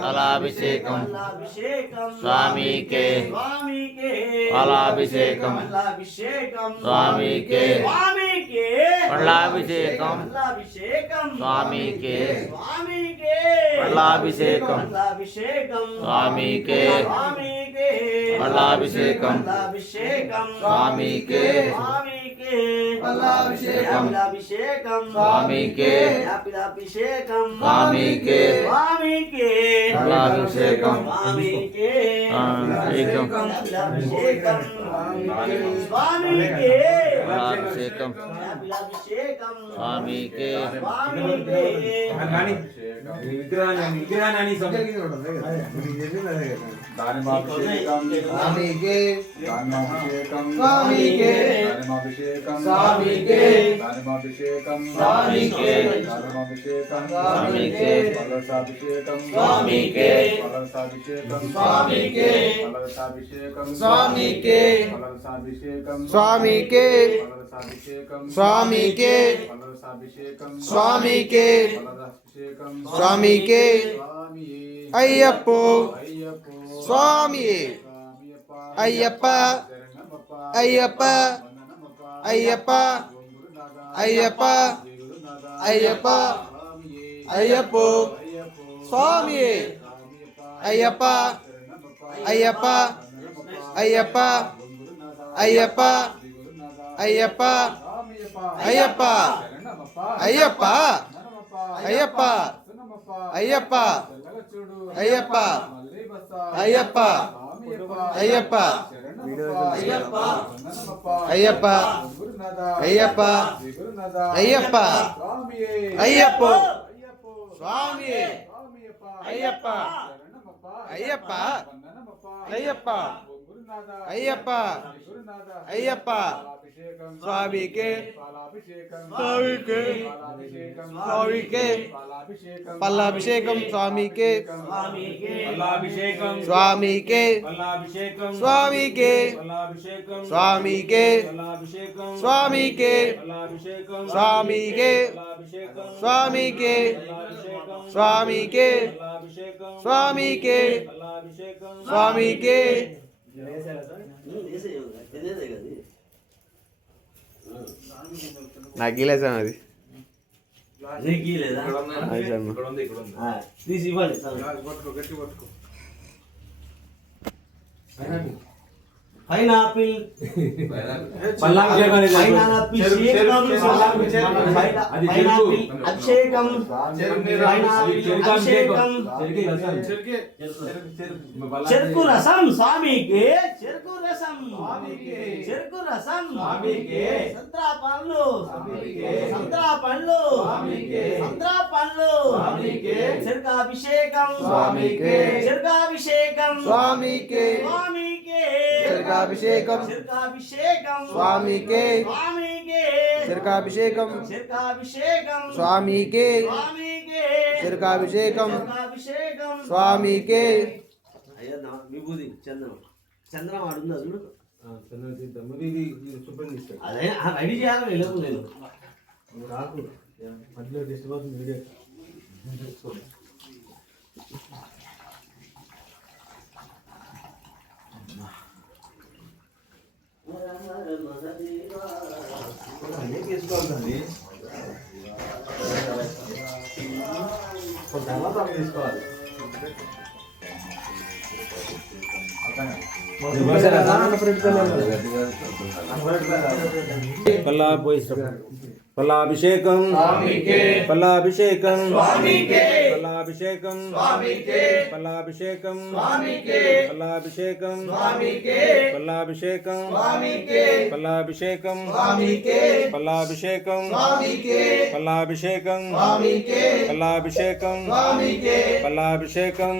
ఫలాభిషేకం ఫలాభిషేకం స్వామికే స్వామికే ఫలాభిషేకం ఫలాభిషేకం స్వామికే స్వామికే ఫలాభిషేకం ఫలాభిషేకం స్వామికే స్వామికే ఫలాభిషేకం ఫలాభిషేకం స్వామికే స్వామికే ఫలాభిషేకం ఫలాభిషేకం స్వామికే స్వామికే ఫలాభిషేకం ఫలాభిషేకం స్వామికే ఫలాభిషేకం స్వామికే స్వామికే ఫలాభిషేకం స్వామికే ఫలాభిషేకం ఫలాభిషేకం స్వామికే ఫలాభిషేకం ఫలాభిషేకం స్వామికే స్వామికే కానీ విగ్రహాన్ని దానిమాభిషేకం స్వామికే దానిమాభిషేకం స్వామికే దానిమాభిషేకం స్వామికే దానిమాభిషేకం స్వామికే దానిమాభిషేకం స్వామికే ఫలసాభిషేకం స్వామికే ఫలసాభిషేకం స్వామికే ఫలసాభిషేకం స్వామికే ఫలసాభిషేకం స్వామికే ఫలసాభిషేకం స్వామికే ఫలసాభిషేకం స్వామికే ఫలసాభిషేకం స్వామికే స్వామియే అయ్యప్పో అయ్యప్పో స్వామియే స్వామియప్ప అయ్యప్ప శరణమప్ప అయ్యప్ప వంగురునాథ అయ్యప్ప గురునాథ అయ్యప్ప స్వామియే అయ్యప్పో అయ్యప్పో స్వామియే స్వామియప్ప అయ్యప్ప శరణమప్ప అయ్యప్ప వందనమప్ప అయ్యప్ప వంగురునాథ అయ్యప్ప గురునాథ అయ్యప్ప స్వామియప్ప అయ్యప్ప శరణమప్ప అయ్యప్ప వందనమప్ప అయ్యప్ప శరణమప్ప అయ్యప్ప తెల్లగచూడు అయ్యప్ప మల్లి బస్స అయ్యప్ప స్వామియప్ప అయ్యప్ప శరణమప్ప వందనమప్ప అయ్యప్ప గురునాథ అయ్యప్ప గురునాథ అయ్యప్ప స్వామియే అయ్యప్పో అయ్యప్పో స్వామియే స్వామియప్ప అయ్యప్ప శరణమప్ప అయ్యప్ప వందనమప్ప అయ్యప్ప గురునాథ అయ్యప్ప గురునాథ అయ్యప్ప పాలాభిషేకం స్వామికే పాలాభిషేకం స్వామికే పాలాభిషేకం స్వామికే పాలాభిషేకం పల్లాభిషేకం స్వామికే స్వామికే ఫలాభిషేకం స్వామికే ఫలాభిషేకం స్వామికే ఫలాభిషేకం స్వామికే ఫలాభిషేకం స్వామికే ఫలాభిషేకం స్వామికే ఫలాభిషేకం స్వామికే ఫలాభిషేకం స్వామికే ఫలాభిషేకం స్వామికే ఫలాభిషేకం స్వామికే నాకు గీలేసా అది నీకు లేదా ఇక్కడ ఉంది తీసి ఇవ్వండి పైనాపిల్ పైనాపిల్ అభిషేకం అభిషేకం చెరుకు రసం స్వామికి చెరుకు రసం చెరుకు రసం సంత్రా పండ్లు సంత్రా పండ్లు సంత్రా పండ్లు చెరుకాభిషేకం స్వామికే చెరుకాభిషేకం స్వామికే స్వామికే చెరుకాభిషేకం చెరుకాభిషేకం స్వామికే స్వామికే చెరుకాభిషేకం చెరుకాభిషేకం స్వామికే స్వామికే చెరుకాభిషేకం చెరుకాభిషేకం స్వామికే అయ్యా విభూది చంద్రం చంద్రం ఆడుందా చూడు అదే రెడీ చేయాలి వెళ్ళకు నేను రాకు మధ్యలో డిస్టర్బ్ వీడియో తీసుకోవాలి ఫలాభిషేకం ఫలాభిషేకం ఫలాభిషేకం ఫలాభిషేకం ఫలాభిషేకం ఫలాభిషేకం ఫలాభిషేకం ఫలాభిషేకం ఫలాభిషేకం ఫలాభిషేకం ఫలాభిషేకం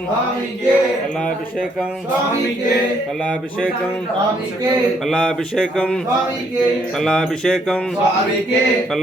ఫలాభిషేకం ఫలాభిషేకం ఫలాభిషేకం ఫలాభిషేకం ఫలాభిషేకం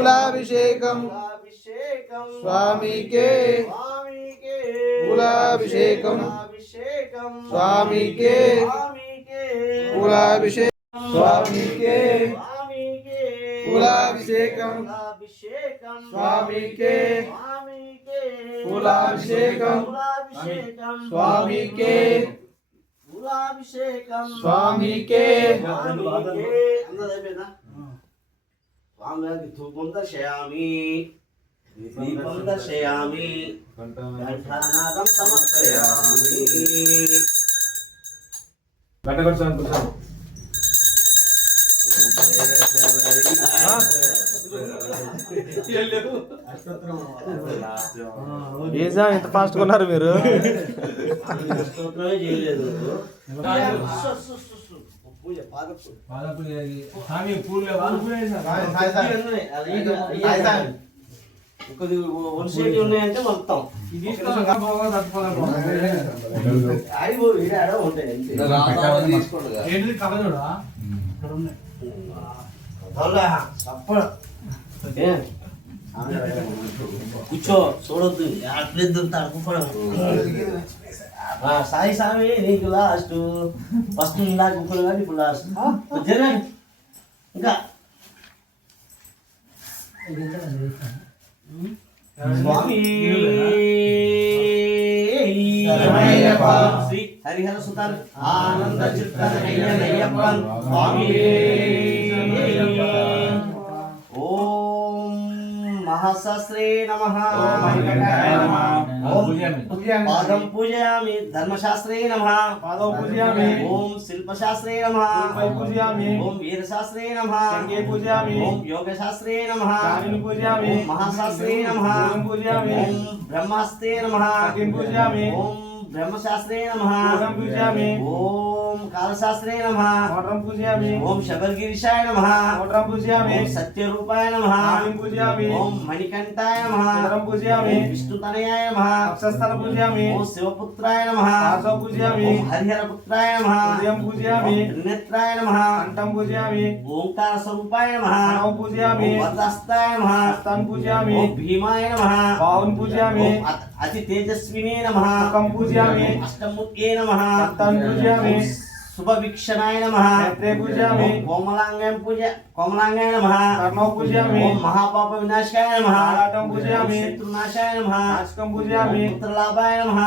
కులాభిషేకం కులాభిషేకం స్వామికే స్వామికే కులాభిషేకం కులాభిషేకం స్వామికే స్వామికే కులాభిషేకం స్వామికే స్వామికే కులాభిషేకం కులాభిషేకం స్వామికే స్వామికే కులాభిషేకం కులాభిషేకం స్వామికే కులాభిషేకం స్వామికే స్వామికే అందరూ అయిపోయిందా స్వామివారికి ధూపం దర్శయామి దీపం దర్శయామి ఘంటానాదం సమర్పయామి ఏసా ఎంత ఫాస్ట్ కొన్నారు మీరు స్తోత్రమే చేయలేదు పూజ పాదపూజ స్వామి పూలు కొద్దిగా ఒడిసేటి ఉన్నాయంటే మొత్తం ఆడిపోరు ఇది ఆడ ఉంటాయి అంతే ఏంటిది కలదుడా తోలా తప్పడు కూర్చో చూడొద్దు ప్లేస్ దొరుకుతా అనుకోవడం సాయి స్వామి నీకు లాస్ట్ ఫస్ట్ ఇలా కుక్కలు కానీ ఇప్పుడు లాస్ట్ జరగండి ఇంకా స్వామి శ్రీ హరిహర సుతాన్ ఆనంద చిత్తనయ్యప్పన్ స్వామి ఓం మహాశాస్త్రే నమః పాదం పూజయామి ధర్మశాస్త్రే నమః పాదం పూజయామి ఓం శిల్పశాస్త్రే నమః పూజయామి ఓం వీరశాస్త్రే నమః సంగే పూజయామి ఓం యోగశాస్త్రే నమః కామిని పూజయామి ఓం మహాశాస్త్రే నమః పూజం పూజయామి ఓం బ్రహ్మాస్త్రే నమః అగ్ని పూజయామి ఓం బ్రహ్మశాస్త్రే నమః పూజం పూజయామి ఓం కాలశాస్త్రే నమః మోటరం పూజయామి ఓం శబరిగిరిశాయ నమః మోటరం పూజయామి ఓం సత్యరూపాయ నమః కామిని పూజయామి ఓం మణికంఠాయ నమః మోటరం పూజయామి ఓం విష్ణుతనయాయ నమః అక్షస్థల పూజయామి ఓం శివపుత్రాయ నమః ఆసవ పూజయామి ఓం హరిహరపుత్రాయ నమః ఉదయం పూజయామి ఓం త్రినేత్రాయ నమః కంఠం పూజయామి ఓంకార స్వరూపాయ నమః నవ పూజయామి ఓం వరదస్తాయ నమః హస్తాన్ పూజయామి ఓం భీమాయ నమః బాహున్ పూజయామి ఓం అతి తేజస్వినే నమః ముఖం పూజయామి అష్టముఖ్యే నమః హస్తాన్ పూజయామి శుభవీక్షణాయ నమః నేత్రే పూజయామి ఓం కోమలాంగాయ నమః కర్ణో పూజయామి ఓం మహాపాప వినాశకాయ నమః ఆరాటం పూజయామి శత్రునాశాయ నమః నాశకం పూజయామి పుత్రలాభాయ నమః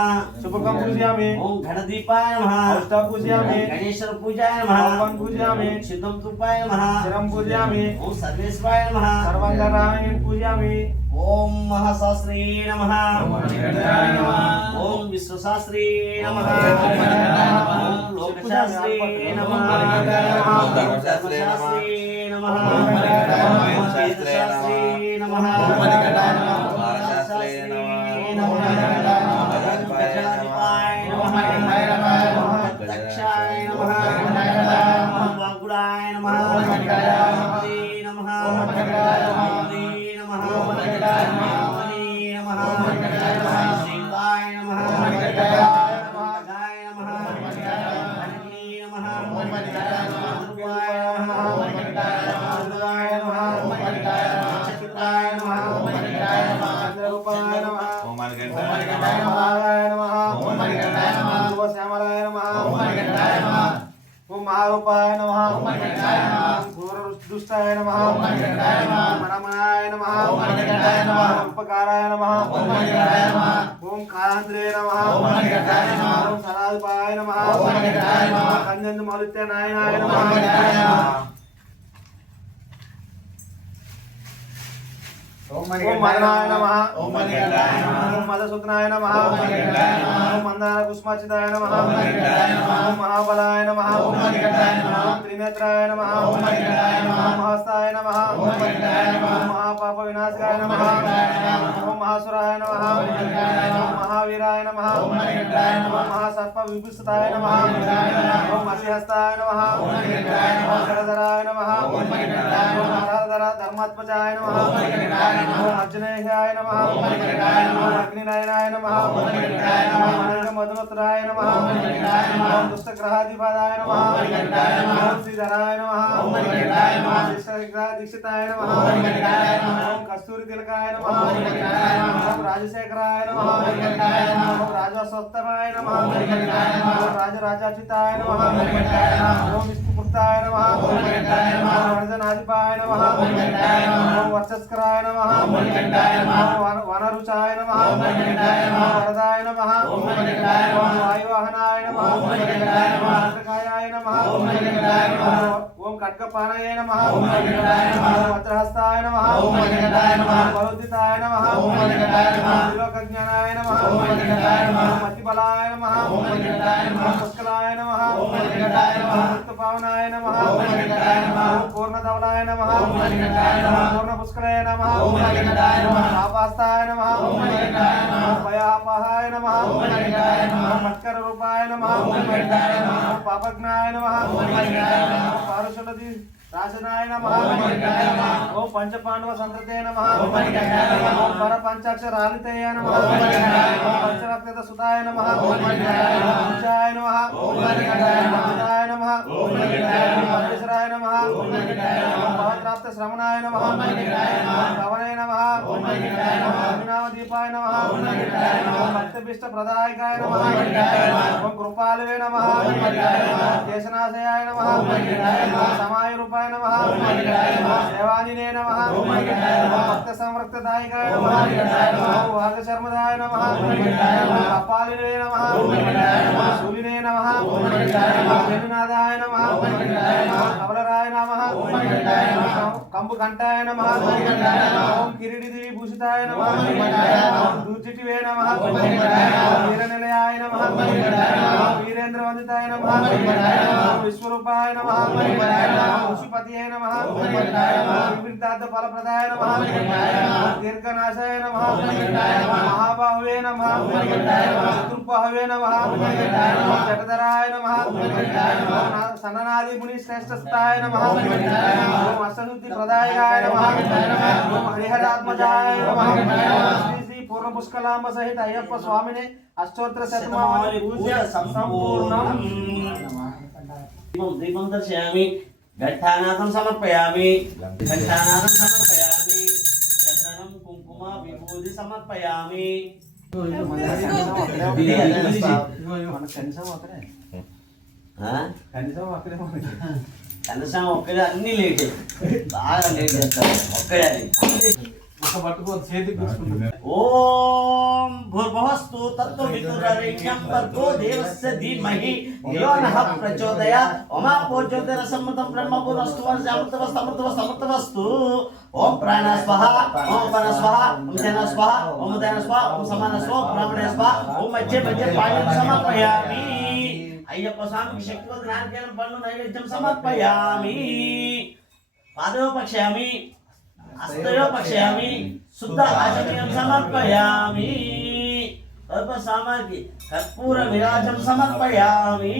శుభకం పూజయామి ఓం ఘనదీపాయ నమః అష్ట పూజయామి గణేశ్వర పూజాయ నమః భగవాన్ పూజయామి సిద్ధం రూపాయ నమః శరం పూజయామి ఓం సర్వేశ్వరాయ నమః సర్వంగరాయణ పూజయామి ఓం మహాశాస్త్రే నమః మణికంఠాయ నమః ఓం విశ్వశాస్త్రే నమః మణికంఠాయ నమః ఓం లోకశాస్త్రే నమః మణికంఠాయ నమః ఓం ధర్మశాస్త్రే నమః మణికంఠాయ నమః ఓం వేదశాస్త్రే నమః మణికంఠాయ నమః శాస్త్రే నమః గజాధిపాయ నమః మణికంఠాయ నమః దక్షాయ నమః ఓం వాగుడాయ నమః మణికంఠాయ నమః నమః మణికంఠాయ నమః నమః మణికంఠాయ నమః నమః మణికంఠాయ నమః శ్రీకాయ నమః మణికంఠాయ నమః గాయ నమః మణికంఠాయ నమః హరి నమః మణికంఠాయ నమః దుర్గాయ నమః మణికంఠాయ నమః దుర్గాయ నమః మణికంఠాయ నమః చతురాయ నమః మణికంఠాయ నమః రూపాయ నమః ఓం మణికంఠాయ నమః ఓం మణికంఠాయ నమః శ్యామలాయ నమః ఓం మణికంఠాయ నమః ఓం మహారూపాయ నమః ఓం మణికంఠాయ నమః ఘోరదుష్టాయ నమః ఓం మణికంఠాయ నమః మణమనాయ నమః ఓం మణికంఠాయ నమః ఉపకారాయ నమః ఓం మణికంఠాయ నమః ఓం కాంద్రే నమః ఓం మణికంఠాయ నమః ఓం సనాధిపాయ నమః ఓం మణికంఠాయ నమః కంజందు మరుత్యనాయనాయ నమః ఓం మణికంఠాయ నమః ఓం మదనాయ నమః ఓం మణికంఠాయ నమః ఓం మదసూదనాయ నమః ఓం మణికంఠాయ నమః ఓం మందార పుష్పచితాయ నమః ఓం మణికంఠాయ నమః ఓం మహాబలాయ నమః ఓం మణికంఠాయ నమః ఓం త్రినేత్రాయ నమః ఓం మణికంఠాయ నమః ఓం మహాస్తాయ నమః ఓం మణికంఠాయ నమః ఓం మహాపాప వినాశకాయ నమః ఓం మహాసురాయ నమః ఓం మణికంఠాయ నమః ఓం మహావీరాయ నమః ఓం మణికంఠాయ నమః ఓం మహాసర్ప విభూషితాయ నమః ఓం మసిహస్తాయ నమః ఓం మణికంఠాయ నమః ఓం శరధరాయ నమః ఓం మణికంఠాయ నమః శరధర ధర్మాత్మజాయ నమః ఓం మణికంఠాయ ఓం అర్జునేయాయ నమః ఓం మణికంఠాయ నమః ఓం అగ్నినయనాయ నమః ఓం మణికంఠాయ నమః ఓం మధుమతురాయ నమః ఓం మణికంఠాయ నమః ఓం దుష్టగ్రహాధిపదాయ నమః ఓం మణికంఠాయ నమః ఓం శ్రీధరాయ నమః ఓం మణికంఠాయ నమః దీక్షితాయ నమః ఓం మణికంఠాయ నమః రాజశేఖరాయ నమః ఓం రాజశేఖరాయ నమః ఓం రాజస్వత్తమాయ నమః ఓం రాజరాజాచితాయ నమః ఓం విష్ణుపుత్రాయ నమః ఓం వర్ధనాధిపాయ నమః ఓం వర్చస్కరాయ నమః ఓం వనరుచాయ నమః ఓం వరదాయ నమః ఓం వాయువాహనాయ నమః ఓం భద్రకాయాయ నమః ఓం ఖడ్గపాణాయ నమః ఓం వజ్రహస్తాయ నమః ఓం వరుదితాయ నమః ఓం త్రిలోకజ్ఞానాయ నమః ఓం మతిబలాయ నమః ఓం పుష్కలాయ నమః ఓం ముక్తపావనాయ నమః ఓం పూర్ణధవలాయ నమః ఓం పూర్ణపుష్కలాయ నమః ఓం ఆపాస్తాయ నమః ఓం భయాపహాయ నమః ఓం మత్కర రూపాయ నమః ఓం పాపజ్ఞాయ నమః ఓం పారుషులది రాజనాయ నమః ఓం పంచపాండవ సంతతే నమః ఓం పరపంచాక్షరాలితయ నమః ఓం పంచరత్నద సుతాయ నమః ఓం పంచాయ నమః ఓం పంచాయ నమః ఓం పంచరాయ నమః ఓం భవత్రాప్త శ్రవణాయ నమః ఓం భవనాయ నమః ఓం అభినవ దీపాయ నమః ఓం భక్తభీష్ట ప్రదాయకాయ నమః ఓం కృపాలవే నమః ఓం కేశనాశయాయ నమః ఓం సమాయ రూపాయ నమః దేవానినే నమః భక్త సంరక్తదాయకాయ నమః వాగశర్మదాయ నమః కపాలినే నమః శూలినే నమః జగన్నాథాయ నమః కమలరాయ నమః కంబుకంఠాయ నమః ఓం కిరీటిదివి భూషితాయ నమః దూర్జిటివే నమః వీరనిలయాయ నమః వీరేంద్రవందితాయ నమః విశ్వరూపాయ నమః పతియే నమః వివిక్తార్థ ఫలప్రదాయ నమః దీర్ఘనాశాయ నమః మహాబాహువే నమః చతుర్బాహువే నమః జటధరాయ నమః సననాది ముని శ్రేష్ఠస్థాయ నమః ఓం అసనుద్ధి ప్రదాయకాయ నమః ఓం హరిహరాత్మజాయ నమః శ్రీ శ్రీ పూర్ణ పుష్కలాంబ సహిత అయ్యప్ప స్వామిని అష్టోత్తర శతమావళి పూజ సంపూర్ణం. దీపం దర్శయామి ఘంటానాదం సమర్పయామి ఘంటానాదం సమర్పయామి చందనం కుంకుమ విభూతి సమర్పయామి. కనీసం ఒక్కడే అన్ని లేట్ బాగా లేట్ చేస్తారు ఒక్కడే పట్టుకొని చేతికి గుచ్చుకుంటుంది. ఓం భూర్భువస్తు తత్వవితుర్వరేణ్యం భర్గో దేవస్య ధీమహి ధియో నః ప్రచోదయాత్ ఓమాపో జ్యోతిరసమృతం బ్రహ్మపురస్తు సమృతవస్తు. ఓం ప్రాణ స్వహ ఓం పర స్వహ ఓం జన స్వహ ఓం ఉదయన స్వహ ఓం సమాన స్వహ బ్రాహ్మణ స్వహ ఓం మధ్య పాయం సమర్పయామి. అయ్యప్ప స్వామికి శక్తివంత నారికేళం పళ్ళు నైవేద్యం సమర్పయామి. పాదయో పక్షయామి హస్తయో పక్షయామి శుద్ధ ఆచమయం సమర్పయామి. సామాగ్రి కర్పూర విరాజం సమర్పయామి.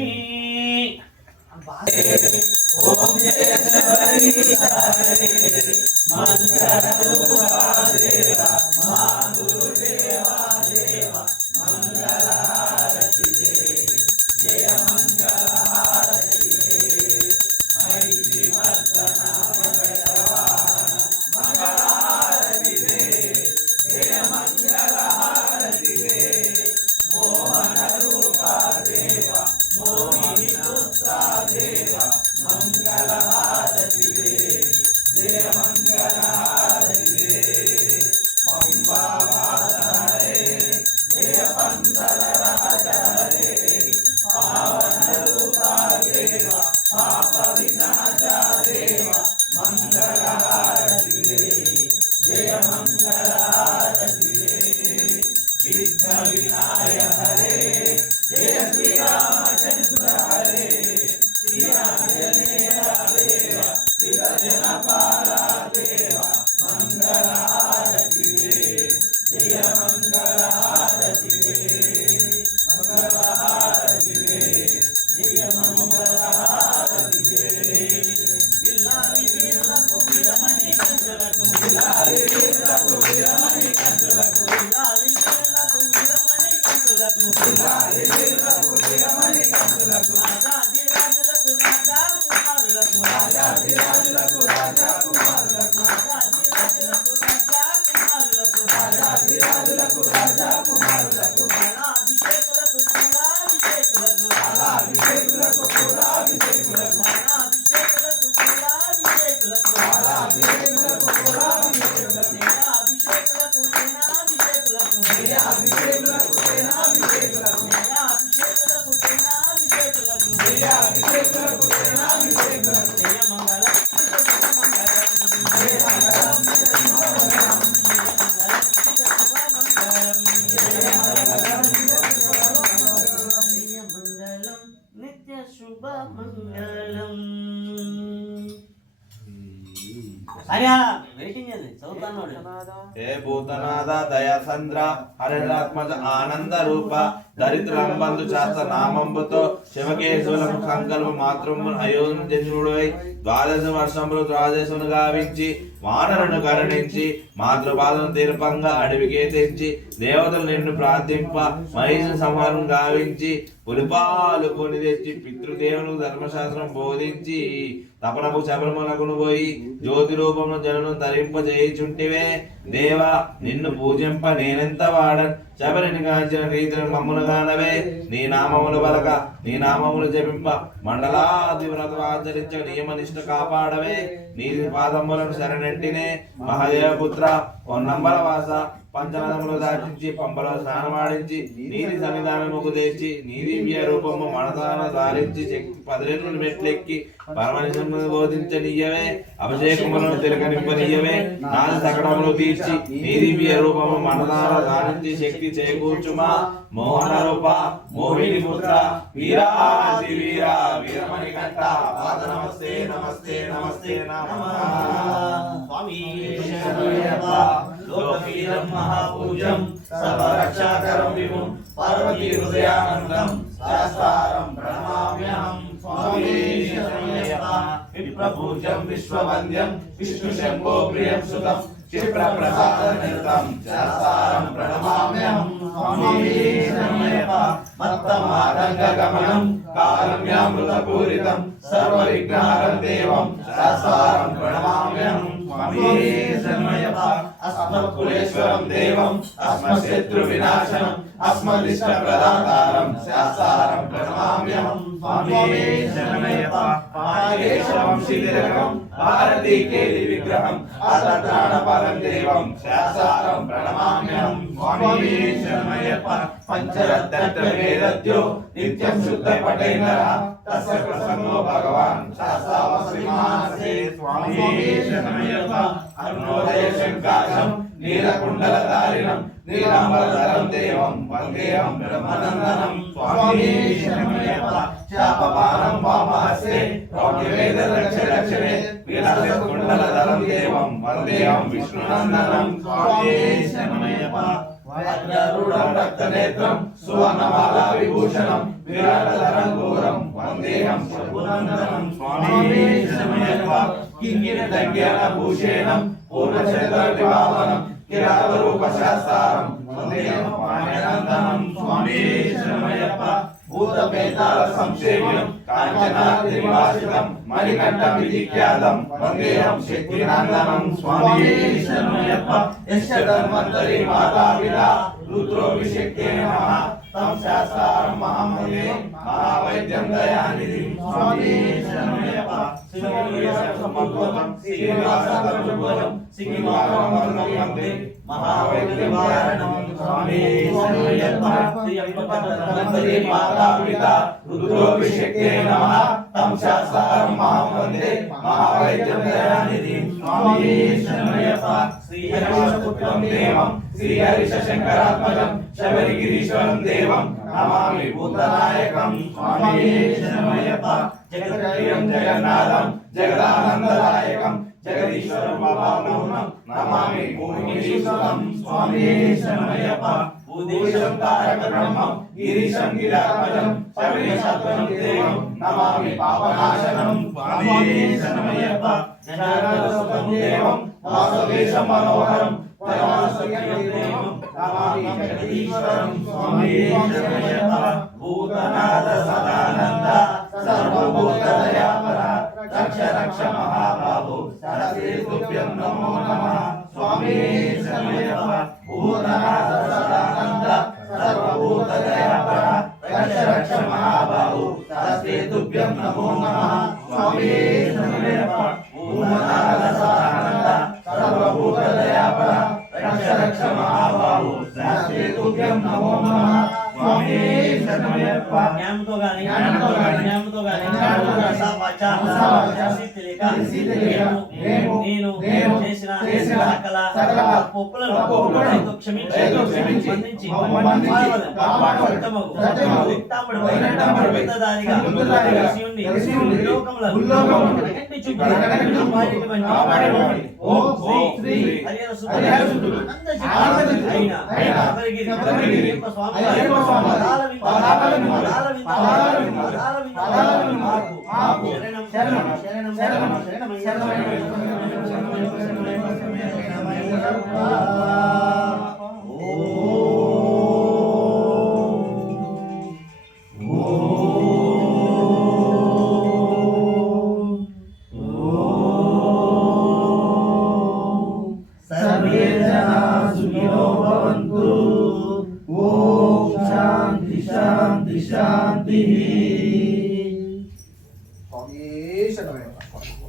రాజాధిరాజులకు రాజా కుమారులకు అభిషేకులకు కులాభిషేకులకు అభిషేకులకు కులాభిషేకులకు అభిషేకులకు కులాభిషేకులకు అభిషేకులకు కులాభిషేకులకు అభిషేకులకు సేనాభిషేకులకు అభిషేకులకు సేనాభిషేకులకు అభిషేకులకు సేనాభిషేకులకు అభిషేకులకు సేనాభిషేకులకు జయ మంగళం జయ మంగళం నిత్య శుభ మంగళం. అయ్యా వెయిటింగ్ అది చదువుతాను. హే భూతనాథ దయాసంద్ర హరిరాత్మజ ఆనంద రూప దరిద్రం బంధు శాస్త్ర నామంబుతో శివకేశవులకు సంకల్ప మాతృము అయోధ్యుడై 12 వర్షములు రాజేశును గావించి వానరును కరుణించి మాతృపాదను తీర్పంగా అడవికే తెంచి దేవతలు నిన్ను ప్రార్థింప మహిష సంహారం గావించి పులిపాలు కొని తెచ్చి పితృదేవులకు ధర్మశాస్త్రం బోధించి తపనపు శబరిమలకును పోయి జ్యోతి రూపంలో జనులను ధరింపజేయుచుంటివే దేవా నిన్ను పూజింప నేనెంత వాడన్ శబరిని కాంచిన రీతిని మమ్మును గానవే నీ నామములు బలక నీ నామములు జపింప మండలాది వ్రతం ఆచరించ నియమనిష్ట కాపాడవే నీ పాదములను శరణెట్టినే మహాదేవపుత్ర పొన్నంబల వాస పంచనదములు దాటించి పంపలో స్నానమాడించి నీతి సన్నిధానముకు తెచ్చి నీ దివ్య రూపము మనదాన ధారించి శక్తి 12 మెట్లెక్కి పరమనిశము బోధించనీయవే అభిషేకములను తిరగనింపనీయవే నాది సకటములు తీర్చి నీ దివ్య రూపము మనదాన ధారించి శక్తి చేకూర్చుమా మోహన రూప మోహిని పుత్ర వీరాది వీరా వీరమణి కంట పాద నమస్తే నమస్తే నమస్తే నమః స్వామి శరణయ్యప్ప లోకవీరం మహాపూజ్యం సర్వరక్షాకరం విభుం పార్వతీ హృదయానందం శాస్త్రారం ప్రణమామ్యహం స్వామి శరణయ్యప్ప విప్రపూజ్యం విశ్వవంద్యం విష్ణు శంభో ప్రియం సుతం క్షిప్రప్రసాదనిరతం శాస్త్రారం ప్రణమామ్యహం స్వామి శరణయ్యప్ప మత్తమాతంగగమనం కారుణ్యామృతపూరితం సర్వవిఘ్నహరం దేవం శాస్త్రారం ప్రణమామ్యహం స్వామి శరణయ్యప్ప అస్మత్కులేశ్వరం దేవం అస్మశత్రు వినాశనం అస్మదిష్ట ప్రదాతారం శాస్త్రారం ప్రణమామ్యహం స్వామి శరణయ్యప్ప పాయేశవంశీతిలకం భారతీ కేలి విగ్రహం అతత్రాణపరం దేవం శాస్త్రారం ప్రణమామ్యహం స్వామి శరణయ్యప్ప పంచరత్న వేదత్యో నిత్యం శుద్ధ పఠేనర తస్య ప్రసన్నో భగవాన్ శాస్త్రావశ్రీమానసే స్వామి శరణయ్యప్ప అరుణోదయ శంకాశం నీలకుండలధారిణం నీలాంబరధరం దేవం వందేహం బ్రహ్మనందనం స్వామి శరణయ్యప్ప శాపపానం వామహస్తే రౌద్రవేద రక్షణే విలాసకుండలధరం దేవం వందేహం విష్ణునందనం స్వామి శరణయ్యప్ప వజ్రరూఢం రక్తనేత్రం సువర్ణమాలా విభూషణం విరాటధరం ఘోరం వందేహం శంభునందనం స్వామి శరణయ్యప్ప కింగిన దంగ్యాన భూషేణం పూర్ణచంద్ర వివాహనం కిరాత రూప శాస్త్రం వందేహం పాణినందనం స్వామి శరణయ్యప్ప భూత పేతాల సంసేవ్యం కాంచనాద్రి నివాసితం మణికంఠ విధిఖ్యాతం వందేహం శక్తినందనం స్వామి శరణయ్యప్ప యశ ధన్వంతరి మాతాపితా రుద్రోభిషేక్తే నమః తం శాస్త్రారం మహామహే మహావైద్యం దయానిధిం స్వామి శరణయ్యప్ప శ్రీనివాసం శ్రీనివాసం శ్రీనివాసం మహావైద్యం స్వామి శరణయ్యప్ప ధన్వంతరి మాతాపితా రుద్రోభిషేక్తే నమః తం శాస్త్రారం మహామందే మహావైద్యం దయానిధిం స్వామి శరణయ్యప్ప శ్రీహరిశపుత్రం దేవం శ్రీహరిశంకరాత్మజం శబరిగిరీశ్వరం దేవం నమామి భూతనాయకం స్వామి శరణయ్యప్ప జగద్ప్రియం జగన్నాథం జగదానందదాయకం జగదీశ్వరం భవామౌనం నమామి భూమినీశ్వరం స్వామి శరణయ్యప్ప భూదేశం తారక బ్రహ్మం గిరీశం గిరాత్మజం శబరిశత్వం దేవం నమామి పాపనాశనం స్వామి శరణయ్యప్ప జగన్నాథం దేవం వాసవేశం మనోహరం దేవం నమామి జగదీశ్వరం స్వామి శరణయ్యప్ప భూతనాథ సదానంద సర్వభూత దయాపర రక్ష రక్ష మహాబాహు సరస్వతీ తుభ్యం నమో నమః స్వామి శరణయ్యప్ప భూత రక్ష మహాబాహు శాస్త్రే తుభ్యం నమో నమః స్వామి శరణమయ్యప్ప జ్ఞానంతో గాని జ్ఞానంతో గాని జ్ఞానంతో గాని జ్ఞానంతో గాని రసవాచ రసవాచ నేను చేసిన సకల తప్పులను దయతో క్షమించి మన్నించి కాపాడవలెను. సత్యమగు వింటామడు పెద్దదారిగా తెలిసి ఉండి లోకములను ప్రకటించి చూపి కాపాడేవాడిని. ఓం శ్రీ హరిహర సుతుడు ఆనందచిత్తుడు అయిన శబరిగిరి అయ్యప్ప స్వామి మాకు శరణం శరణం శరణం శరణం శరణం సర్వే జనా సుఖినో భవంతు. ఓం శాంతి శాంతి శాంతి. స్వామి శరణమయ్యప్ప.